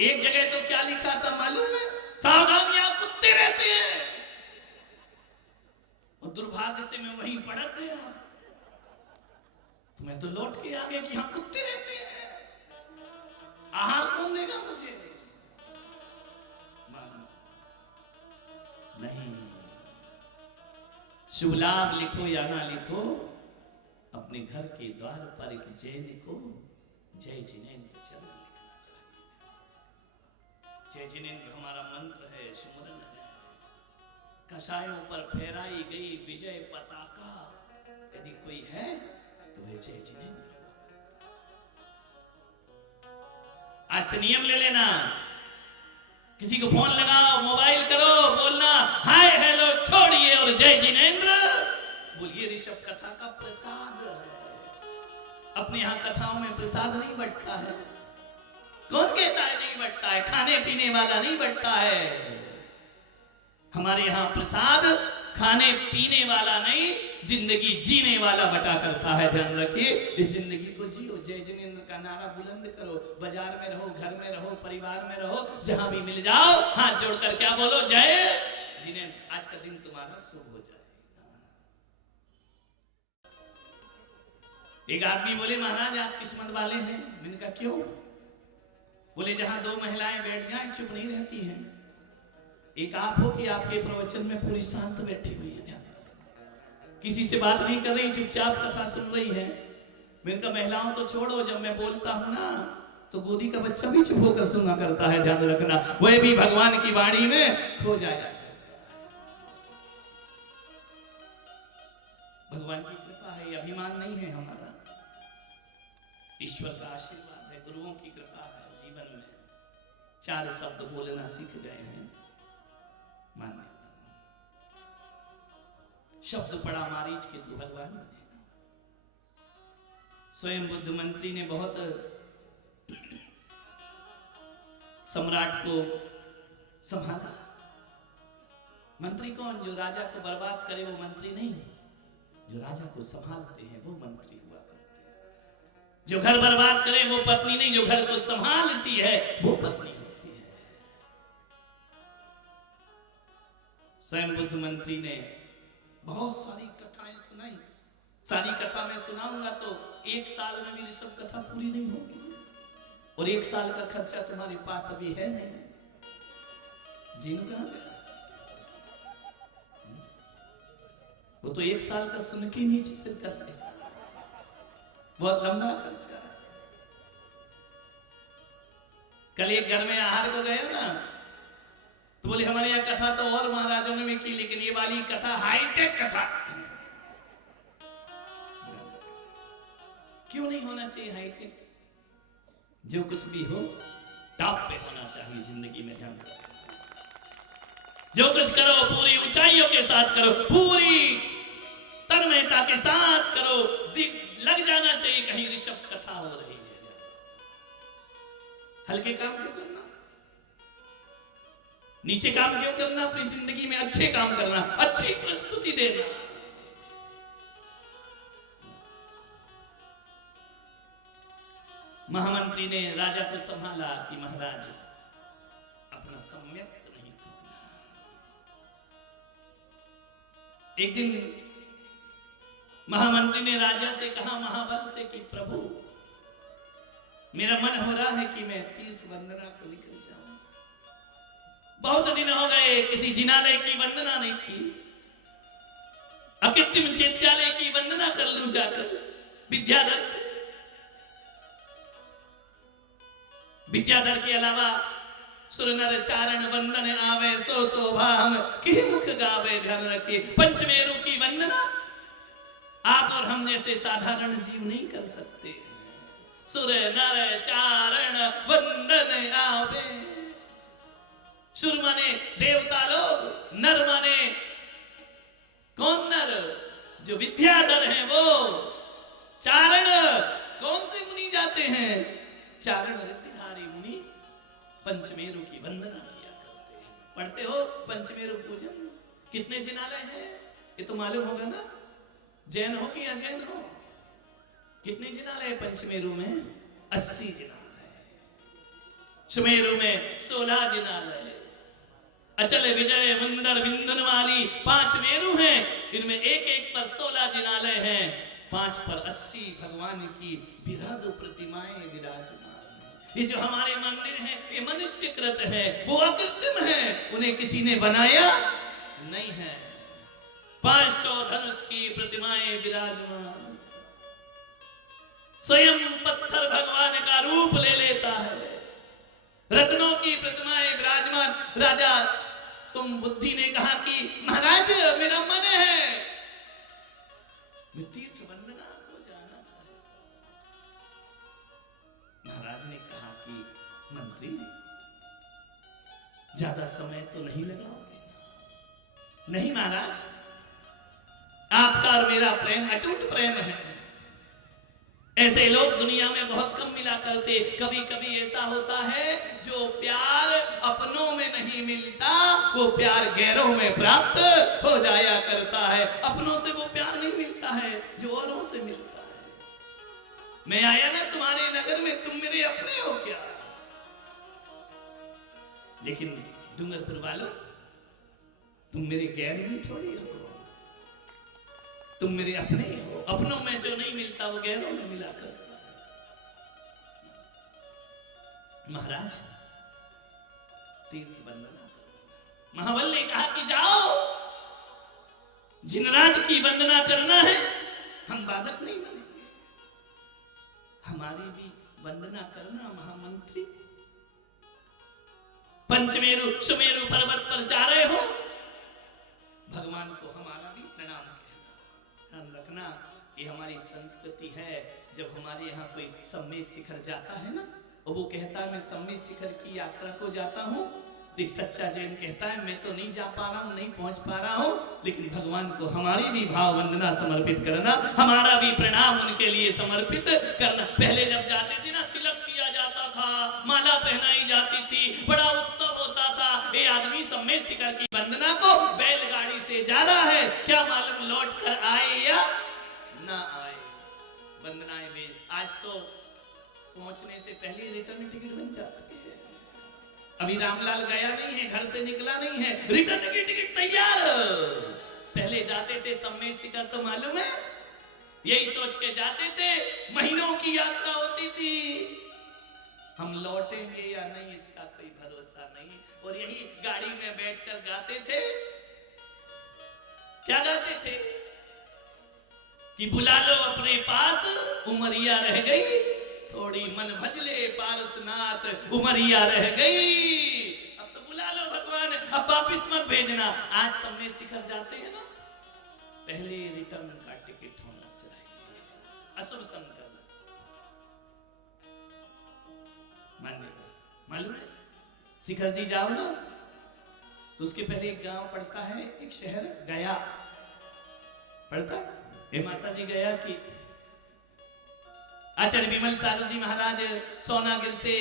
एक जगह तो क्या लिखा था मालूम है? सावधान यहां कुत्ते रहते हैं। और दुर्भाग्य से मैं वहीं पड़क गया, तो मैं तो लौट के आ गया कि यहां कुत्ते रहते हैं, आहार कौन देगा मुझे? नहीं, शुभ लाभ लिखो या ना लिखो, अपने घर के द्वार पर एक जय लिखो, जय जिनेंद्र चरण लिखना चाहिए। जय जिनेंद्र हमारा मंत्र है, सुमरन है। कसायों पर फहराई गई विजय पताका, यदि कोई है तो है जय जिनेंद्र। आज से नियम ले लेना, किसी को फोन लगाओ, मोबाइल करो, बोलना हाय हेलो छोड़िए और जय जिनेंद्र बोलिए। ऋषभ कथा का प्रसाद है। अपने यहां कथाओं में प्रसाद नहीं बंटता है। कौन कहता है नहीं बंटता है? खाने पीने वाला नहीं बंटता है। हमारे यहां प्रसाद खाने पीने वाला नहीं, जिंदगी जीने वाला बटा करता है। ध्यान रखिए, इस जिंदगी को जियो। जय जिनेंद्र का नारा बुलंद करो। बाजार में रहो, घर में रहो, परिवार में रहो, जहां भी मिल जाओ, हाथ जोड़कर क्या बोलो? जय जिनेंद्र। आज का दिन तुम्हारा शुभ हो जाए। एक आदमी बोले महाराज आप किस्मत वाले हैं। मैंने कहा क्यों? बोले जहां दो महिलाएं बैठ जाएं चुप नहीं रहती हैं, एक आप हो कि आपके प्रवचन में पूरी शांत बैठी हुई है, किसी से बात नहीं कर रही, चुपचाप कथा सुन रही है। मैंने कहा महिलाओं तो छोड़ो, जब मैं बोलता हूं ना तो गोदी का बच्चा भी चुप होकर सुना करता है। ध्यान रखना, वह भी भगवान की वाणी में खो जाएगा। भगवान की कृपा है, ये अभिमान नहीं है हमारा, ईश्वर का आशीर्वाद है, गुरुओं की कृपा है। जीवन में चार शब्द बोलना सीख गए हैं। मान्य शब्द पड़ा मारीच के तू भगवान बनेगा। स्वयं बुद्ध मंत्री ने बहुत सम्राट को संभाला। मंत्री कौन? जो राजा को बर्बाद करे वो मंत्री नहीं, जो राजा को संभालते हैं वो मंत्री हुआ करते हैं। जो घर बर्बाद करे वो पत्नी नहीं, जो घर को संभालती है वो पत्नी होती है। स्वयं बुद्ध मंत्री ने बहुत सारी कथाएं सुनाई। सारी कथा मैं सुनाऊंगा तो एक साल में भी ऋषभ कथा पूरी नहीं होगी, और एक साल का खर्चा तुम्हारे पास अभी है नहीं। जीनू कहां गया? वो तो एक साल का सुन के नीचे सिर कर ले, बहुत लंबा खर्चा है। कल एक घर में आहार को गए ना, तो बोले हमारे यहाँ कथा तो और महाराजों ने भी की, लेकिन ये वाली कथा हाईटेक कथा। क्यों नहीं होना चाहिए हाईटेक? जो कुछ भी हो टॉप पे होना चाहिए जिंदगी में। ध्यान रखो, जो कुछ करो पूरी ऊंचाइयों के साथ करो, पूरी तन्मयता के साथ करो। लग जाना चाहिए कहीं ऋषभ कथा हो रही है। हल्के काम क्यों करना, नीचे काम क्यों करना? अपनी जिंदगी में अच्छे काम करना, अच्छी प्रस्तुति देना। महामंत्री ने राजा को संभाला कि महाराज अपना सम्यक नहीं करना। एक दिन महामंत्री ने राजा से कहा महाबल से कि प्रभु मेरा मन हो रहा है कि मैं तीर्थ वंदना को निकल जाऊं। बहुत दिन हो गए किसी जिनालय की वंदना नहीं की, अकृत्रिम चैत्यालय की वंदना कर लूं जाकर। विद्याधर के अलावा सुर नर चारण वंदन आवे सो शोभा हम कि मुख गावे। ध्यान रखिए, पंचमेरु की वंदना आप और हम जैसे साधारण जीव नहीं कर सकते। सुर नर चारण वंदन आवे। सुर माने देवता लोग, नर माने कौन नर? जो विद्याधर हैं वो। चारण कौन से मुनि जाते हैं? चारण रिद्धिधारी मुनि पंचमेरु की वंदना किया करते हैं। पढ़ते हो पंचमेरु पूजन? कितने जिनालय हैं ये तो मालूम होगा ना? जैन हो कि अजैन हो? कितने जिनालय पंचमेरु में? 80 जिनालय। सुमेरु में 16 जिनालय। अचल विजय मंदर बिंदन वाली 5 मेरु हैं, इनमें एक एक पर 16 जिनालय हैं। 5 पर 80 भगवान की विराट प्रतिमाएं विराजमान हैं। ये जो हमारे मंदिर हैं ये मनुष्यकृत है, वो अकृत्रिम है, उन्हें किसी ने बनाया नहीं है। 500 धनुष की प्रतिमाएं विराजमान। स्वयं पत्थर भगवान का रूप ले लेता है। रत्नों की प्रतिमाएं विराजमान। राजा सोमबुद्धि ने कहा कि महाराज मेरा मन है मैं तीर्थ वंदना को जाना चाहता। महाराज ने कहा कि मंत्री ज्यादा समय तो नहीं लगाओगे? नहीं महाराज, आपका और मेरा प्रेम अटूट प्रेम है। ऐसे लोग दुनिया में बहुत कम मिला करते। कभी कभी ऐसा होता है जो प्यार अपनों में नहीं मिलता वो प्यार गैरों में प्राप्त हो जाया करता है। अपनों से वो प्यार नहीं मिलता है जो औरों से मिलता है। मैं आया ना तुम्हारे नगर में, तुम मेरे अपने हो क्या? लेकिन डूंगरपुर वालों, तुम मेरे गैर भी थोड़ी हो, तुम मेरे अपने ही हो। अपनों में जो नहीं मिलता वो गैरों में मिला करता है। महाराज तीर्थ वंदना। महाबल ने कहा कि जाओ, जिनराज की वंदना करना है, हम बाधक नहीं बनेंगे, हमारी भी वंदना करना महामंत्री। पंचमेरु सुमेरु पर्वत पर जा रहे हो, भगवान को हमारा भी प्रणाम कहना। ध्यान रखना, ये हमारी संस्कृति है। जब हमारे यहाँ कोई सम्मेद शिखर जाता है ना, और वो कहता है मैं सम्मेद शिखर की यात्रा को जाता हूँ, तो एक सच्चा जैन कहता है मैं तो नहीं जा पा रहा हूँ, नहीं पहुंच पा रहा हूँ, लेकिन भगवान को हमारी भी भाव वंदना समर्पित करना, हमारा भी प्रणाम उनके लिए समर्पित करना। पहले जब जाते थे ना, तिलक किया जाता था, माला पहनाई जाती थी, बड़ा उत्सव होता था। ये आदमी सम्मेद शिखर की वंदना को बैलगाड़ी से जा रहा है, क्या मालूम लौट कर आए या ना आए। वंदनाएं वे आज तो पहुंचने से पहले रिटर्न टिकट बन जाती है। अभी रामलाल गया नहीं है, घर से निकला नहीं है, रिटर्न की टिकट तैयार। पहले जाते थे सम्मेद शिखर तो मालूम है, यही सोच के जाते थे, महीनों की यात्रा होती थी, हम लौटेंगे या नहीं इसका कोई भरोसा नहीं। और यही गाड़ी में बैठकर गाते थे, क्या गाते थे कि बुला लो अपने पास, उमरिया रह गई थोड़ी, मन भजले पारसनाथ, उमरिया रह गई, अब तो बुला लो भगवान, अब वापिस मत भेजना। आज सम्मेद शिखर जाते हैं ना, पहले रिटर्न का टिकट होना चाहिए। अशुभ संकल्प मालूम है, शिखर जी जाओ ना तो उसके पहले एक गांव पड़ता है, एक शहर गया पड़ता है। हे माता जी गया की आचार्य विमल सागर जी महाराज सोनागिर से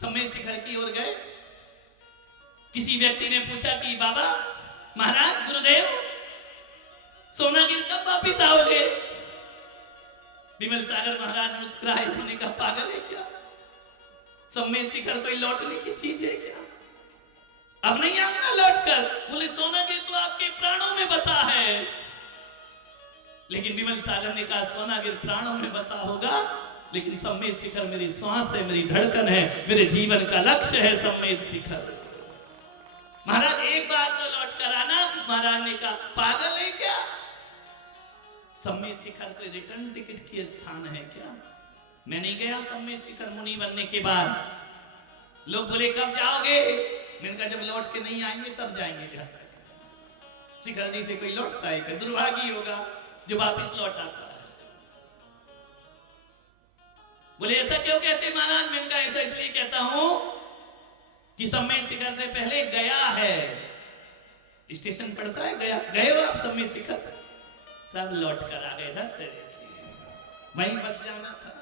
सम्मेद शिखर की ओर गए। किसी व्यक्ति ने पूछा कि बाबा महाराज गुरुदेव सोनागिर कब वापिस आओगे? विमल सागर महाराज मुस्कुराए, उन्होंने कहा पागल है क्या, सम्मेद शिखर कोई लौटने की चीज है क्या, अब नहीं आऊंगा लौट कर। बोले सोनागिर तो आपके प्राणों में बसा है। लेकिन विमल सागर ने कहा सोनागिर प्राणों में बसा होगा, लेकिन सम्मेद शिखर मेरी श्वास है, मेरी धड़कन है, मेरे जीवन का लक्ष्य है सम्मेद शिखर। महाराज एक बार तो लौट कर आना। महाराज ने कहा पागल है क्या, सम्मेद शिखर कोई रिटर्न टिकट की स्थान है क्या? मैं नहीं गया सम्मेद शिखर मुनि बनने के बाद, लोग बोले कब जाओगे? मैंने कहा जब लौट के नहीं आएंगे तब जाएंगे घर। शिखर जी से कोई लौटता है क्या? दुर्भागी होगा जो वापिस लौट आता है। बोले ऐसा क्यों कहते महाराज? मैंने कहा ऐसा इसलिए कहता हूं कि सम्मेद शिखर से पहले गया है, स्टेशन पड़ता है गया। गए हो आप सम्मेद शिखर? सब लौट कर आ गए था, वहीं बस जाना था।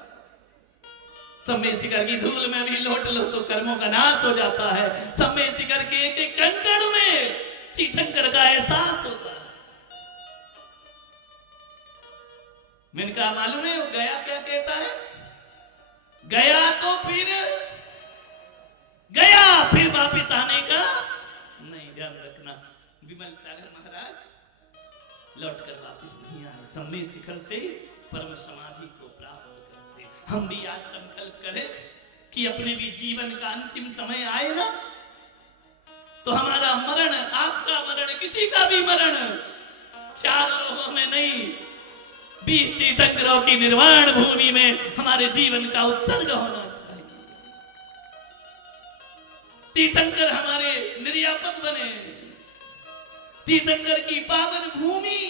सम्मेद शिखर की धूल में भी लौट लो तो कर्मों का नाश हो जाता है। सम्मेद शिखर के एक एक कंकड़ में तीर्थंकर का एहसास होता है। मैंने कहा मालूम है वो गया क्या कहता है? गया तो फिर गया, फिर वापिस आने का नहीं। ध्यान रखना, विमल सागर महाराज लौटकर वापिस नहीं आए, सम्मेद शिखर से परम समाधि को प्राप्त करते। हम भी आज संकल्प करें कि अपने भी जीवन का अंतिम समय आए ना, तो हमारा मरण, आपका मरण, किसी का भी मरण चार लोगों में नहीं, 20 तीर्थंकरों की निर्वाण भूमि में हमारे जीवन का उत्सर्ग होना चाहिए। तीर्थंकर हमारे निर्यापक बने, तीर्थंकर की पावन भूमि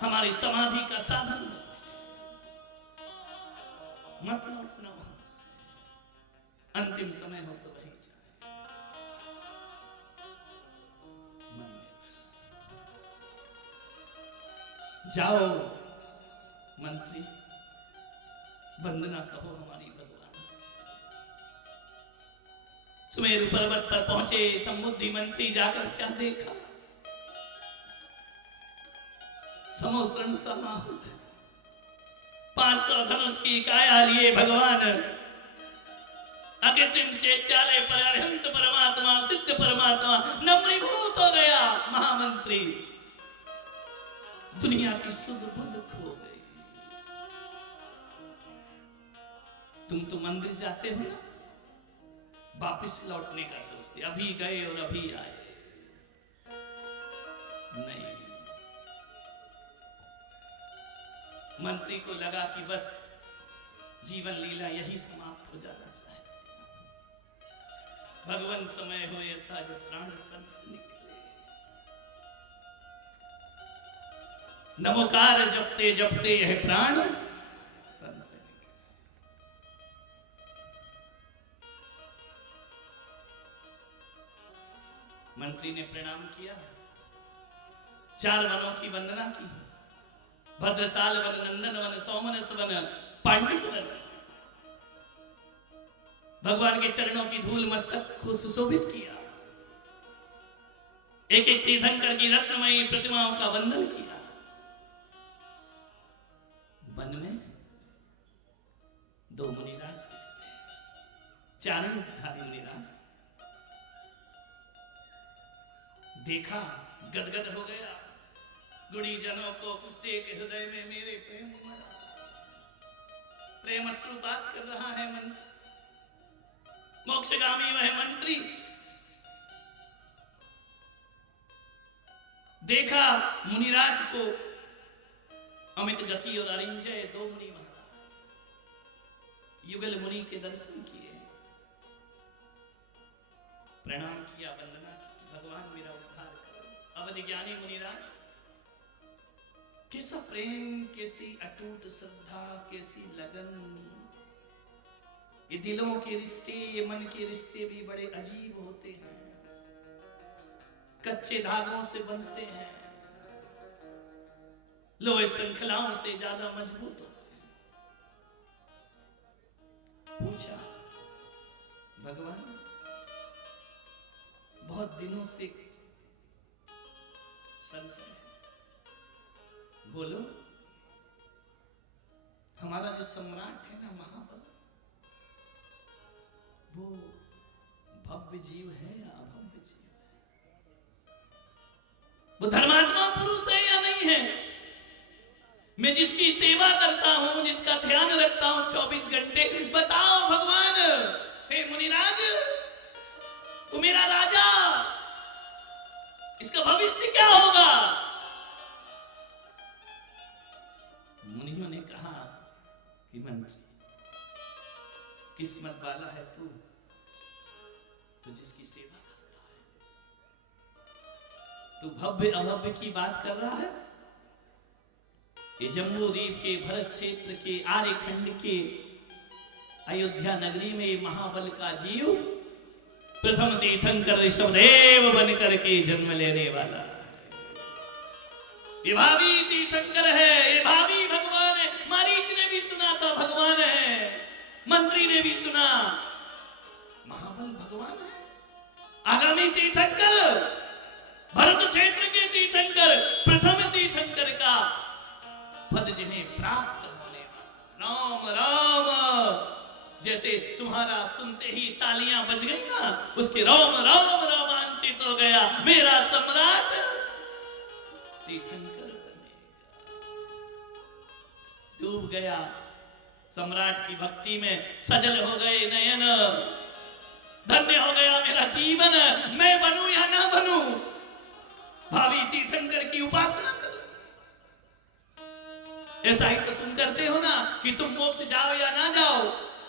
हमारी समाधि का साधन बने। मत लौटना वहां से, अंतिम समय हो तो वही जाओ। मंत्री वंदना कहो हमारी भगवान से। सुमेरु पर्वत पर पहुंचे समुद्री मंत्री, जाकर क्या देखा? समोसरण सा माहौल, 500 धनुष की काया लिए भगवान अकृत्रिम चैत्यालय पर अरहंत परमात्मा, सिद्ध परमात्मा नम्रीभूत हो गया। महामंत्री दुनिया की सुध बुध खो गई। तुम तो मंदिर जाते हो ना, वापिस लौटने का सोचते, अभी गए और अभी आए। नहीं, मंत्री को लगा कि बस जीवन लीला यही समाप्त हो जाना चाहिए। भगवान समय हो ऐसा जो प्राण तन से निकले। नमोकार जपते जपते यह प्राण तन से निकले। मंत्री ने प्रणाम किया, 4 वनों की वंदना की, भद्रसाल वन, नंदन वन, सौमनस वन, पांडित वन। भगवान के चरणों की धूल मस्तक को सुशोभित किया। एक एक तीर्थंकर की रत्नमयी प्रतिमाओं का वंदन किया। वन में 2 मुनिराज, चारणधारी मुनिराज देखा, गदगद हो गया। गुणी जनों को देख हृदय में मेरे प्रेम उमड़ा। प्रेम अश्रुपात कर रहा है मंत्री, मोक्षगामी वह मंत्री। देखा मुनिराज को, अमित गति और अरिंजय 2 मुनि महाराज, युगल मुनि के दर्शन किए, प्रणाम किया, वंदना की, भगवान मेरा उद्धार करो। अवधि ज्ञानी मुनिराज, कैसा प्रेम, कैसी अटूट श्रद्धा, कैसी लगन। ये दिलों के रिश्ते, ये मन के रिश्ते भी बड़े अजीब होते हैं, कच्चे धागों से बनते हैं, लोहे श्रृंखलाओं से ज्यादा मजबूत होते हैं। पूछा, भगवान बहुत दिनों से संशय है, बोलो हमारा जो सम्राट है ना महाबल, वो भव्य जीव है या अभव्य जीव है? वो धर्मात्मा पुरुष है या नहीं है? मैं जिसकी सेवा करता हूं, जिसका ध्यान रखता हूं 24 घंटे, बताओ भगवान। हे मुनिराज, वो मेरा राजा, इसका भविष्य क्या होगा? मुनियों ने कहा कि मंत्री, किस्मत वाला है तू तो जिसकी सेवा करता है। तू भव्य अभव्य की बात कर रहा है। ये जम्मू द्वीप के भरत क्षेत्र के आर्यखंड के अयोध्या नगरी में महाबल का जीव प्रथम तीर्थंकर ऋषभदेव बनकर के जन्म लेने वाला ये भावी तीर्थंकर है। ये भावी भगवान है। मारीच ने भी सुना था भगवान है, मंत्री ने भी सुना महाबल भगवान है। आगामी तीर्थंकर, भरत क्षेत्र के तीर्थंकर, प्रथम तीर्थंकर का पद जिन्हें प्राप्त होने राम राम। जैसे तुम्हारा सुनते ही तालियां बज गई ना, उसके राम राम रोमांचित हो गया मेरा सम्राट तीर्थंकर बनेगा। डूब गया सम्राट की भक्ति में, सजल हो गए नयन, धन्य हो गया मेरा जीवन। मैं बनूं या ना बनूं, भावी तीर्थंकर की उपासना करो। ऐसा ही तो तुम करते हो ना कि तुम मोक्ष जाओ या ना जाओ,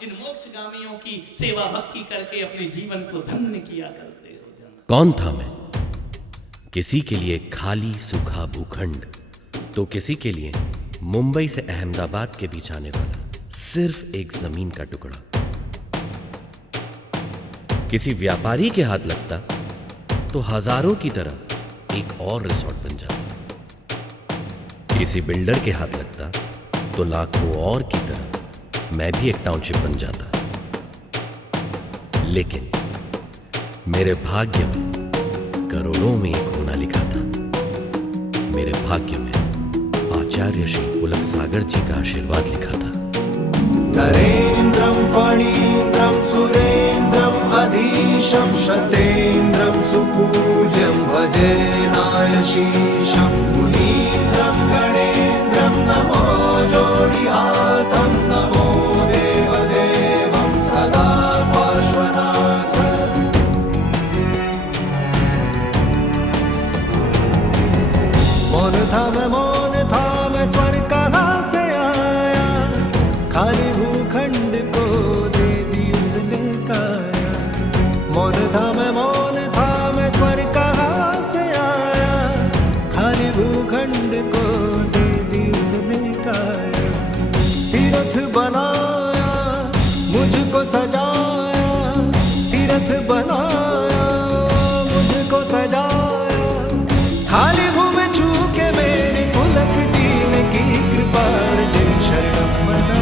इन मोक्षगामियों की सेवा भक्ति करके अपने जीवन को धन्य किया करते हो। कौन था मैं? किसी के लिए खाली सूखा भूखंड, तो किसी के लिए मुंबई से अहमदाबाद के बीच आने वाला सिर्फ एक जमीन का टुकड़ा। किसी व्यापारी के हाथ लगता तो हजारों की तरह एक और रिसोर्ट बन जाता। किसी बिल्डर के हाथ लगता तो लाखों और की तरह मैं भी एक टाउनशिप बन जाता। लेकिन मेरे भाग्य में करोड़ों में एक होना लिखा था। मेरे भाग्य में आचार्य श्री पुलक सागर जी का आशीर्वाद लिखा था। नरेन्द्रं फणीन्द्रं सुरेन्द्रं अधीशं शतेन्द्रं सुपूज्यं भजे नायशीशं मुनीन्द्रं गणेन्द्रं नमो जोडिहातं नमो देवदेवं सदा पार्श्वनाथ। मौन था मैं स्वर कहाँ से आया, खाली भूखंड को दे दी उसने काया। मौन था मैं स्वर कहाँ से आया, खाली भूखंड को दे दी उसने काया। तीर्थ बनाया मुझको सजाया, तीर्थ बनाया मुझको सजाया। खाली भूमि छू के मेरे पुलक जीने की कृपा अर्जुन शरणम मना।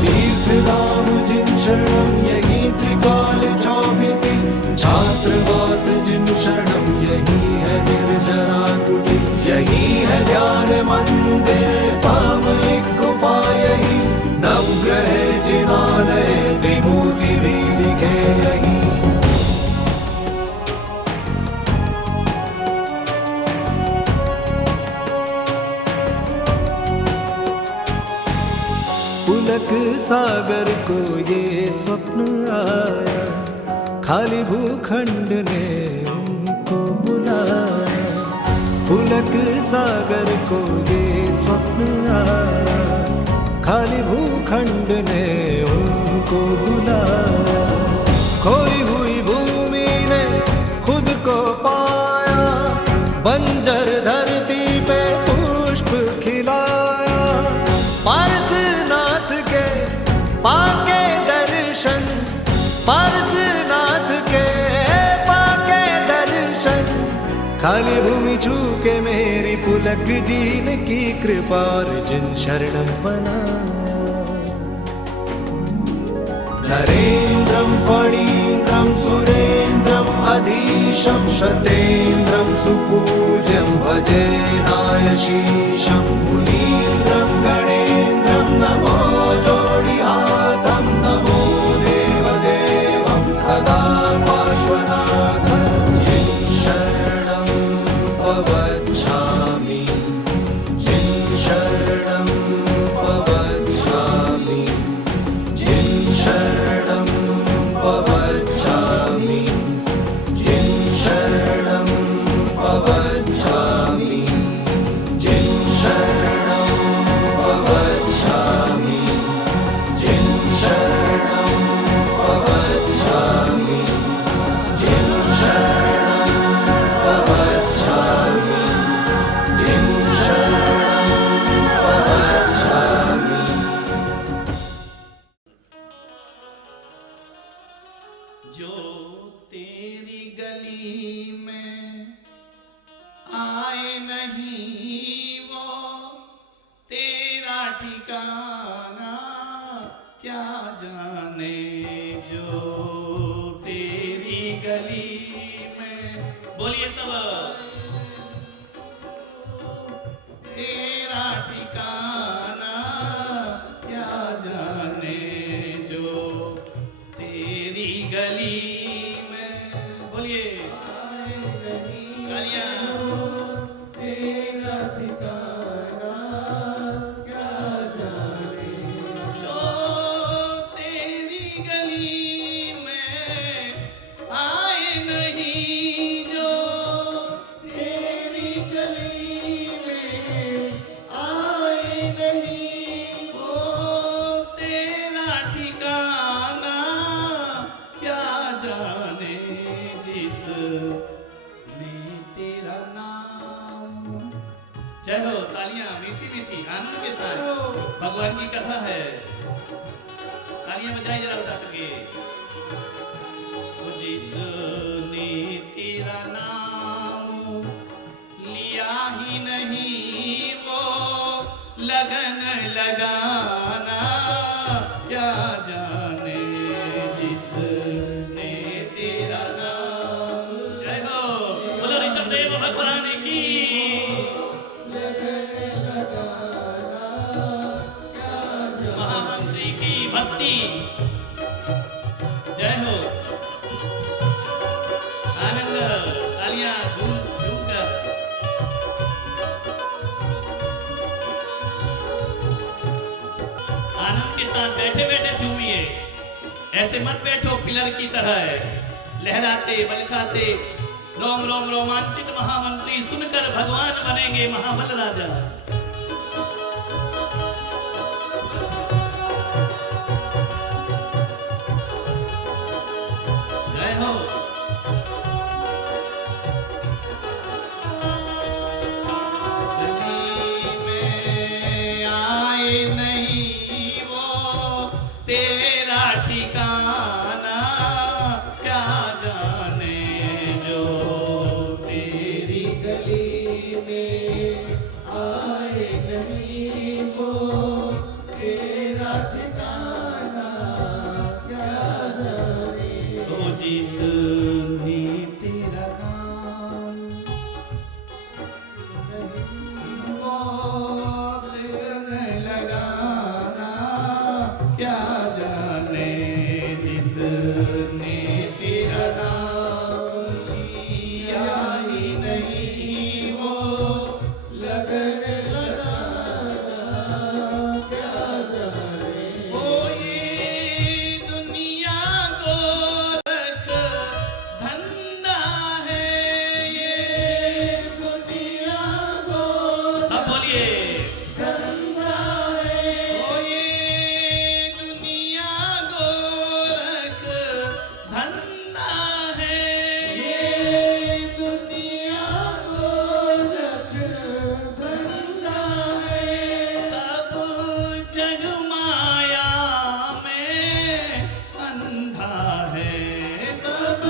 तीर्थधाम जिन शरणम यही त्रिकाल चौबीसी, छात्रवास जिन शरणम यही है निर्जरा कुटी। यही है ध्यान मंदिर सामयिक गुफा, यही नवग्रह जिनालय त्रिमूर्ति भी दिखे यही। पुलक सागर को ये स्वप्न आया, खाली भूखंड ने उनको बुलाया। पुलक सागर को ये स्वप्न आया, खाली भूखंड ने उनको बुलाया। खोई हुई भूमि ने खुद को पाया, बंजर धरती पे पुष्प खिलाया। पारसनाथ के पाके दर्शन, पारसनाथ के पाके दर्शन। खाली भूमि छू के मेरी पुलक जीन की कृपा अर्जुन शरणम बना। नरेन्द्रं फणीन्द्रं सुरेन्द्रं अधीशं शतेन्द्रं सुपूज्यं भजे नायशीशं मुनीन्द्रं गणेन्द्रं नमो जोडिहातं नमो देवदेवं सदा पार्श्वनाथ। जिन शरणं पवच्छामि, जिन शरणं पवच्छामि, जिन शरणं पवच्छामि, जिन शरणं पवच्छामि, जिन शरणं जो तेरी गली में आए नहीं वो तेरा ठिकाना क्या जाने। जो तेरी गली में, बोलिए सब, तेरा ठिकाना क्या जाने। जो तेरी गली में, बोलिए तालियां। तेरा ठिकाना क्या जाने। जो तेरी गली में आए नहीं, जो तेरी गली में आए नहीं वो तेरा ठिकाना क्या जाने। जिसने तेरा नाम, जय हो, तालियां मीठी मीठी आनंद के साथ। भगवान की कथा है, तालियां बजाई जरा उठा करके। वो जिसने तेरा नाम लिया ही नहीं वो लगन लगाना क्या जाने। जिसने तेरा नाम, जय हो, बोलो ऋषभदेव भगवान की। महामंत्री की भक्ति, जय हो, आनंद, तालियां झूम झूम कर। आनंद के साथ बैठे बैठे झूमिए, ऐसे मत बैठो पिलर की तरह लहराते बलखाते। रोम रोम रोमांचित महामंत्री सुनकर भगवान बनेंगे महाबल राजा। जय हो, गली में आए नहीं वो तेरा ठिकाना क्या जाने। जो तेरी गली में आए नहीं वो तेरा ठिकाना क्या जाने। तो जिसने तेरा नाम वो लगन लगाना क्या जाने। जिसने तेरा नाम लिया ही नहीं वो लगन लगाना क्या जाने। ओ ये दुनिया गोरख धंधा है। ये दुनिया को सब बोलिए, धंधा है। ओ ये दुनिया गोरख धंधा है। ये दुनिया को रख धंधा है। सब जग माया में अंधा है। सब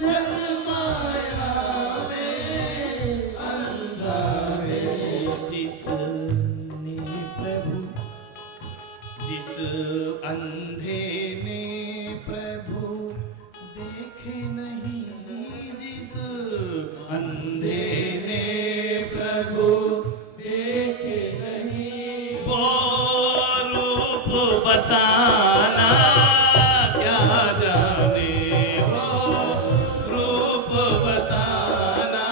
जग माया में अंधा है। जिसने प्रभु, जिस अंधे ने प्रभु देखे नहीं। जिस अंधे ने प्रभु देखे नहीं वो रूप बसाना क्या जाने। वो रूप बसाना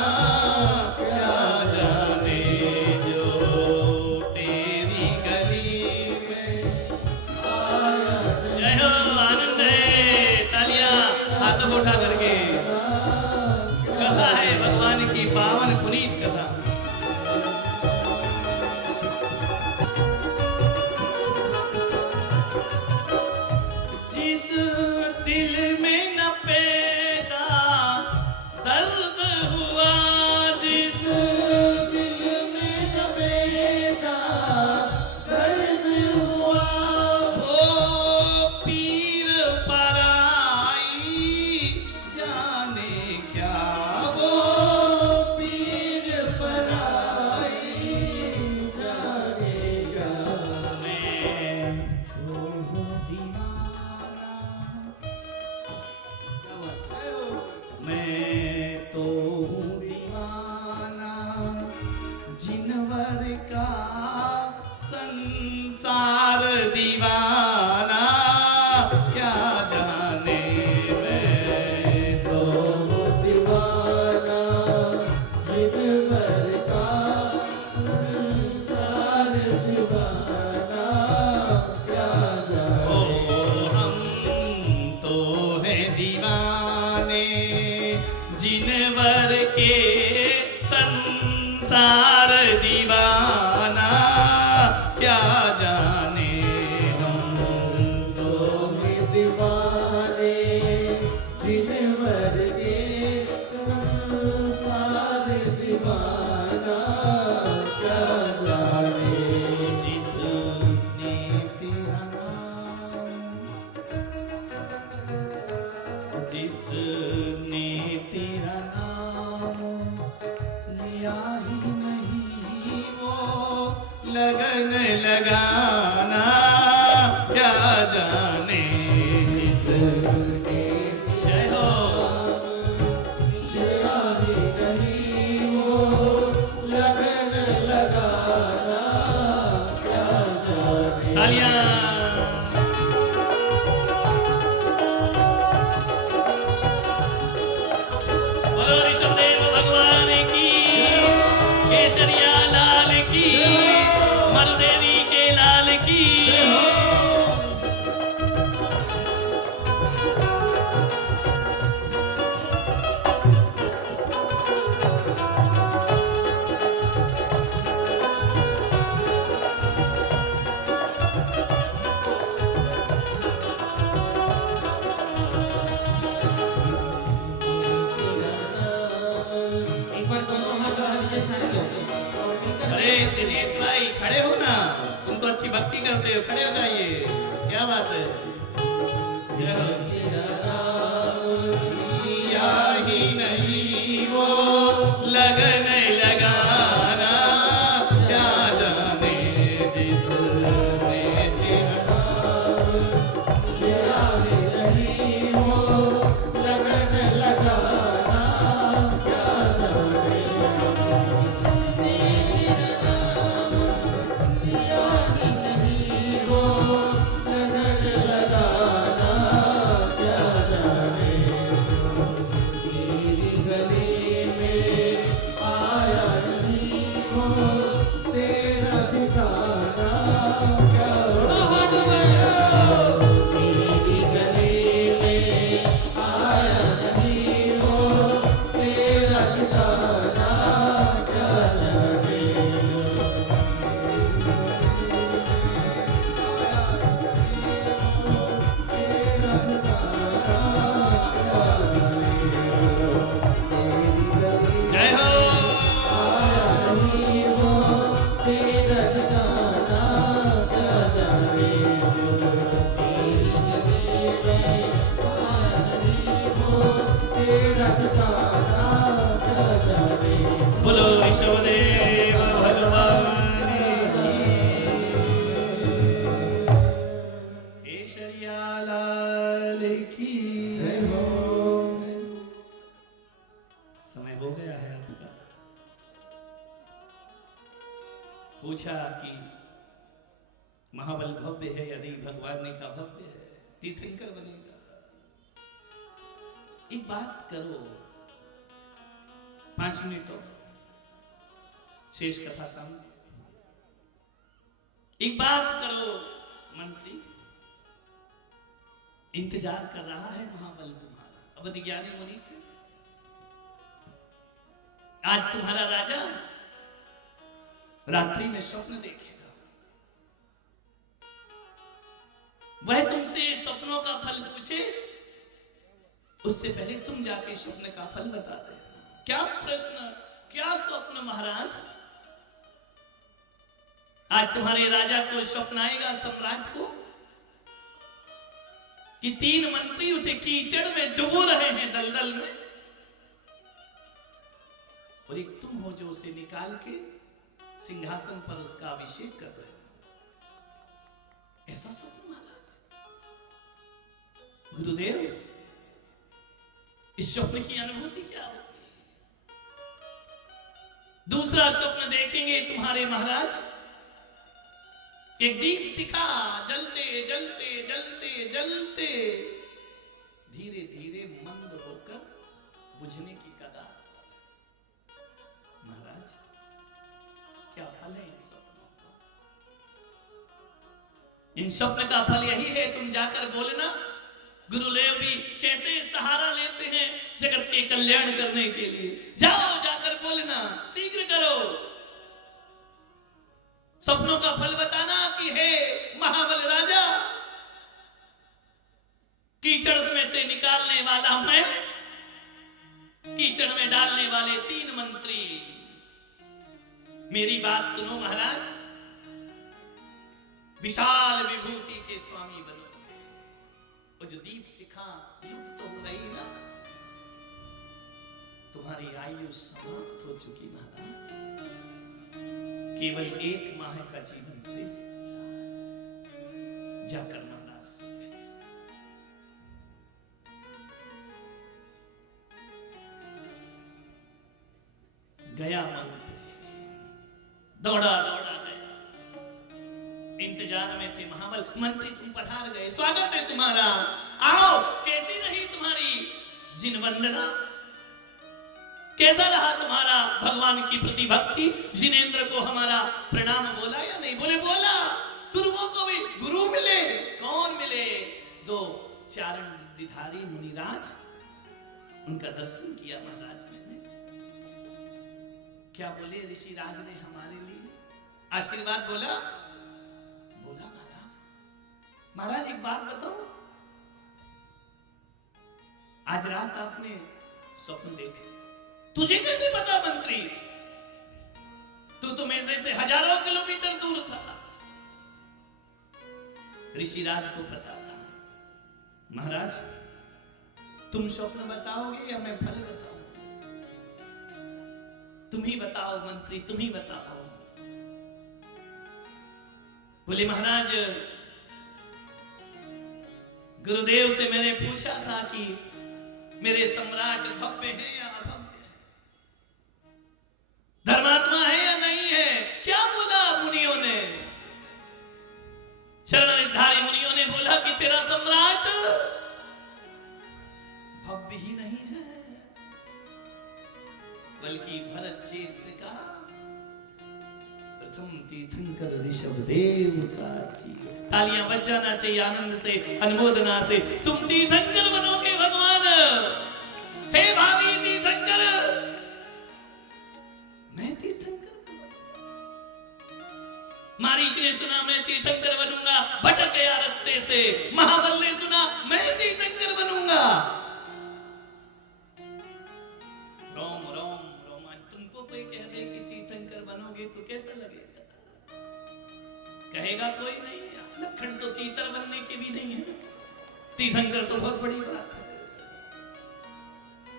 क्या जाने। जो तेरी गली में आया जय हो, आनंद है, तालियां हाथों को उठा करके। कथा है भगवान की पावन पुनीत कथा। दीवाना क्या जाने मैं तो दीवाना जिन भर का संसार दीवाना क्या ओ जाने हम तो हैं दीवाने जिनवर के संसार दीवाना क्या जाने हम तो दीवाने जिन भर के संसार दीवाना क्या जाने जिसने तेरा नाम जिसने तेरा नाम लिया ही नहीं वो लगन लगाना क्या जाने जिसने जय हो जिया ही नहीं वो लगन लगाना क्या जाने तालियां बोलो ऋषभदेव भगवान की केसरिया लाल की मरुदेवी के लाल की एक बार दोनों हाथ और नीचे सारे लोग अरे दिनेश भाई खड़े हो ना, तुम तो अच्छी भक्ति करते हो, खड़े हो जाइए, क्या बात है। जय हो। लिया ही नहीं वो लगन लगाना क्या जाने जिसने तेरा नहीं वो लगन लगाना क्या जाने लिया ही नहीं वो लगन लगाना क्या जाने तेरी गली में आया नहीं वो तेरा ठिकाना क्या तेरी गली में आया नहीं वो तेरा ठिकाना क्या जाने जय हो। नहीं वो तेरा ठिकाना क्या जाने तेरी गली में आया नहीं वो तेरा ठिकाना क्या जाने बोलो ऋषभदेव भगवान की केसरिया लाल की जय हो समय हो गया है आपका। पूछा कि महाबल भव्य है यदि भगवान ने कहा भव्य है, तीर्थंकर बनेगा। एक बात करो, 5 मिनट तो शेष कथा सामने। एक बात करो मंत्री, इंतजार कर रहा है महाबल तुम्हारा। अवधि ज्ञानी मुनि थे, आज तुम्हारा राजा रात्रि में स्वप्न देखेगा। वह तुमसे स्वप्नों का फल पूछे, उससे पहले तुम जाके स्वप्न का फल बता दे। क्या प्रश्न, क्या स्वप्न महाराज? आज तुम्हारे राजा को स्वप्न आएगा, सम्राट को, कि 3 मंत्री उसे कीचड़ में डुबो रहे हैं, दलदल में, और एक तुम हो जो उसे निकाल के सिंहासन पर उसका अभिषेक कर रहे हो। ऐसा स्वप्न महाराज? गुरुदेव, इस स्वप्न की अनुभूति क्या होगी? दूसरा स्वप्न देखेंगे तुम्हारे महाराज, एक दीप शिखा जलते जलते जलते जलते धीरे धीरे मंद होकर बुझने की कगार। महाराज, क्या फल है इन स्वप्नों का? इन स्वप्न का फल यही है, तुम जाकर बोलना गुरुदेव भी कैसे सहारा लेते हैं जगत के कल्याण करने के लिए। जाओ, जाकर बोलना, शीघ्र करो। स्वप्नों का फल बताना कि हे महाबल राजा, कीचड़ में से निकालने वाला मैं, कीचड़ में डालने वाले 3 मंत्री। मेरी बात सुनो महाराज, विशाल विभूति के स्वामी बनो। वो जो दीप शिखा लुप्त तो हो रही ना, तुम्हारी आयु समाप्त हो चुकी महाराज। केवल 1 माह का जीवन शेष बचा। जाकर महाराज गया मंत्री, दौड़ा दौड़ा गया। इंतजार में थे महाबल। मंत्री तुम पधार गए, स्वागत है तुम्हारा। आओ, कैसी रही तुम्हारी जिन वंदना? कैसा रहा तुम्हारा भगवान की प्रति भक्ति? जिनेंद्र को हमारा प्रणाम बोला या नहीं? बोले बोला। गुरुओं को भी गुरु मिले। कौन मिले? 2 चारण विद्याधारी मुनिराज, उनका दर्शन किया महाराज मैंने। क्या बोले ऋषिराज ने हमारे लिए? आशीर्वाद बोला। बोला महाराज, महाराज एक बात बताओ, आज रात आपने स्वप्न देखे, तुझे कैसे पता मंत्री? तू तो मेरे से हजारों किलोमीटर दूर था। ऋषिराज को पता था। महाराज, तुम स्वप्न बताओगे या मैं फल बताऊं? तुम ही बताओ मंत्री, तुम ही बताओ। बोले महाराज, गुरुदेव से मैंने पूछा था कि मेरे सम्राट भव्य है या अभव्य है, धर्मात्मा है या नहीं है? क्या बोला मुनियों ने? शरणधारी मुनियों ने बोला कि तेरा सम्राट भव्य ही नहीं है, बल्कि भरत क्षेत्र का प्रथम तीर्थंकर ऋषभदेव का जी। तालियां बज जाना चाहिए आनंद से, अनुमोदना से। तुम तीर्थंकर बनोगे भगवान। हे भावी तीर्थंकर, मैं तीर्थंकर मारीच ने सुना मैं तीर्थंकर बनूंगा, भटक गया रास्ते से। महाबल ने सुना मैं तीर्थंकर बनूंगा। रोम रोम रोमान। तुमको कोई कह दे कि तीर्थंकर बनोगे तो कैसा लगेगा? कहेगा कोई नहीं, लखन तो तीतर बनने के भी नहीं है, तीर्थंकर तो बहुत बड़ी बात है।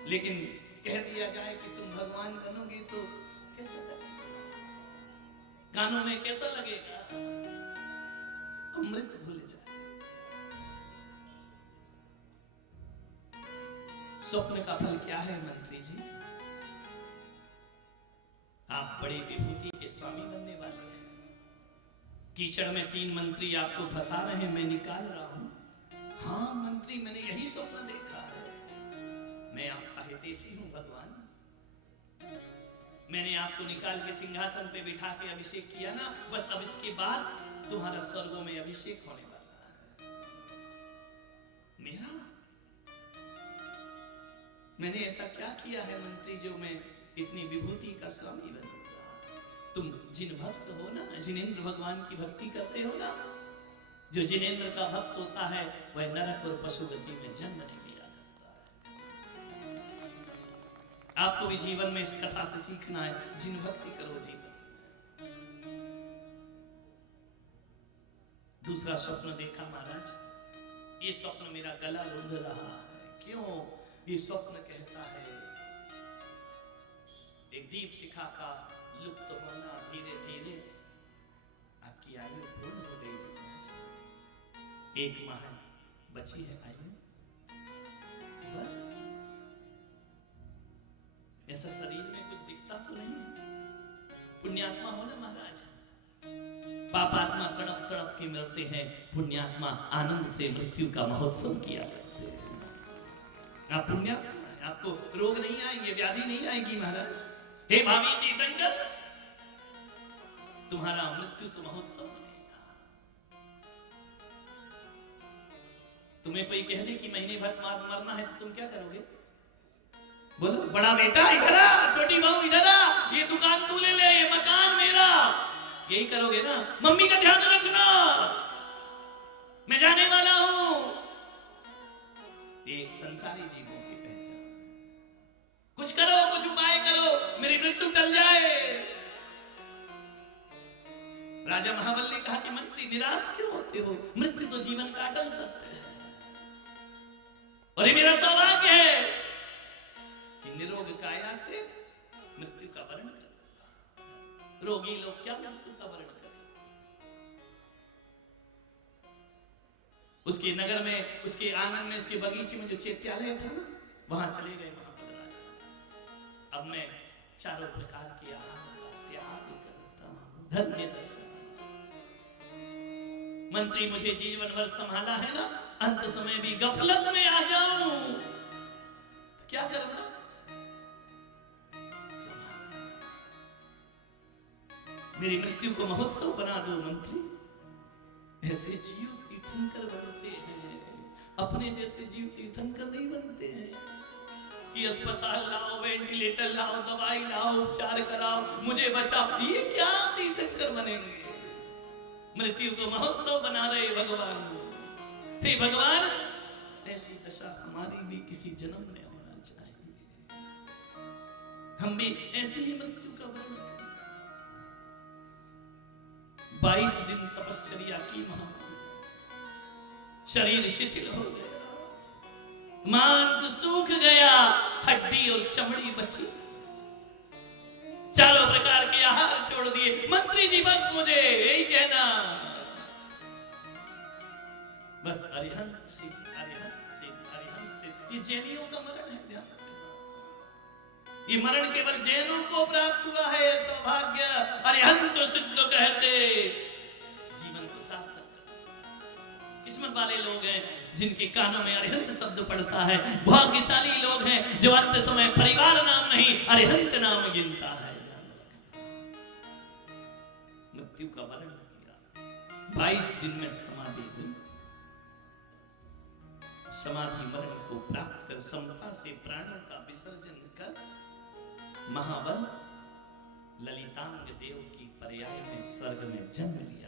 लेकिन कह दिया जाए कि तुम भगवान बनोगे तो कैसा लगेगा? कानों में कैसा लगेगा? अमृत भूल जाए। स्वप्न का फल क्या है मंत्री जी? आप बड़े विभूति के स्वामी बनने वाले हैं। कीचड़ में 3 मंत्री आपको फंसा रहे हैं, मैं निकाल रहा हूं। हाँ मंत्री, मैंने यही स्वप्न देखा है। मैं आपका हितैषी हूं भगवान। मैंने आपको निकाल के सिंहासन पे बिठा के अभिषेक किया ना, बस अब इसके बाद तुम्हारा स्वर्गों में अभिषेक होने वाला है मेरा। मैंने ऐसा क्या किया है मंत्री जो मैं इतनी विभूति का स्वामी बनूंगा? तुम जिन भक्त हो ना, जिनेंद्र भगवान की भक्ति करते हो ना, जो जिनेंद्र का भक्त होता है वह नरक और पशुगति में जन्म नहीं लिया करता है। आपको भी जीवन में इस कथा से सीखना है, जिन भक्ति करो जीवन। दूसरा स्वप्न देखा महाराज, ये स्वप्न मेरा गला रुंध रहा है। क्यों? ये स्वप्न कहता है एक दीप शिखा का लुप्त होना, धीरे धीरे आपकी आयु पूर्ण हो गई महाराज। 1 माह बची है आयु, बस। ऐसा शरीर में कुछ दिखता तो नहीं है? पुण्यात्मा हो ना महाराज, पापात्मा तड़प तड़प के मरते हैं, पुण्यात्मा आनंद से मृत्यु का महोत्सव किया करते हैं। आप पुण्यात्मा, आपको रोग नहीं आएंगे, व्याधि नहीं आएगी महाराज। हे भावी तीर्थंकर, तुम्हारा मृत्यु तो महोत्सव बनेगा। तुम्हें कोई कह दे कि महीने भर बाद मरना है तो तुम क्या करोगे? बोलो, बड़ा बेटा इधर आ, छोटी बहू इधर आ, ये दुकान तू ले ले, ये मकान मेरा, यही करोगे ना? मम्मी का ध्यान रखना, मैं जाने वाला हूं। ये संसारी जीवों की पहचान। कुछ करो, कुछ उपाय करो, मेरी मृत्यु टल जाए। राजा महाबल ने कहा कि मंत्री निराश क्यों होते हो? मृत्यु तो जीवन का अटल सत्य है, और ये मेरा सौभाग्य है कि निरोग काया से मृत्यु का वर्ण कर। रोगी लोग क्या मृत्यु का वर्ण करें? उसके नगर में, उसके आंगन में, उसके बगीचे में जो चैत्यालय था ना, वहां चले गए महाबल राजा। अब मैं चारों प्रकार के आहार का त्याग करता हूं। धन्य दशरथ मंत्री, मुझे जीवन भर संभाला है ना, अंत समय भी गफलत में आ जाऊं तो क्या करना? मेरी मृत्यु को महोत्सव बना दो मंत्री। ऐसे जीव तीर्थंकर बनते हैं, अपने जैसे जीव तीर्थंकर नहीं बनते हैं कि अस्पताल लाओ, वेंटिलेटर लाओ, दवाई लाओ, उपचार कराओ, मुझे बचाओ। ये क्या तीर्थंकर बनेंगे? मृत्यु को महोत्सव बना रहे भगवान। हे भगवान, ऐसी दशा हमारी भी किसी जन्म में होना चाहिए। हम भी ऐसी ही मृत्यु का वर्ण करें। 22 दिन तपश्चर्या की महाबली, शरीर शिथिल हो गया, मांस सूख गया, हड्डी और चमड़ी बची, चारों प्रकार के आहार छोड़ दिए। मंत्री जी बस मुझे यही कहना, बस अरिहंत सिंह, अरिहंत सिंह, अरिहंत सिंह। ये जैनियों का मरण है, ध्यान रखना। ये मरण केवल जैनों को प्राप्त हुआ है, सौभाग्य। अरिहंत सिद्ध कहते जीवन को सार्थक कर। किस्मत वाले लोग हैं जिनके कानों में अरिहंत शब्द पड़ता है। भाग्यशाली लोग हैं जो अंत समय परिवार नाम नहीं, अरिहंत नाम गिनता है। मृत्यु का वर्ण किया, 22 दिन में समाधि हुई। समाधि मरण को प्राप्त कर समता से प्राणों का विसर्जन कर महाबल ललितांग देव की पर्याय में स्वर्ग में जन्म लिया।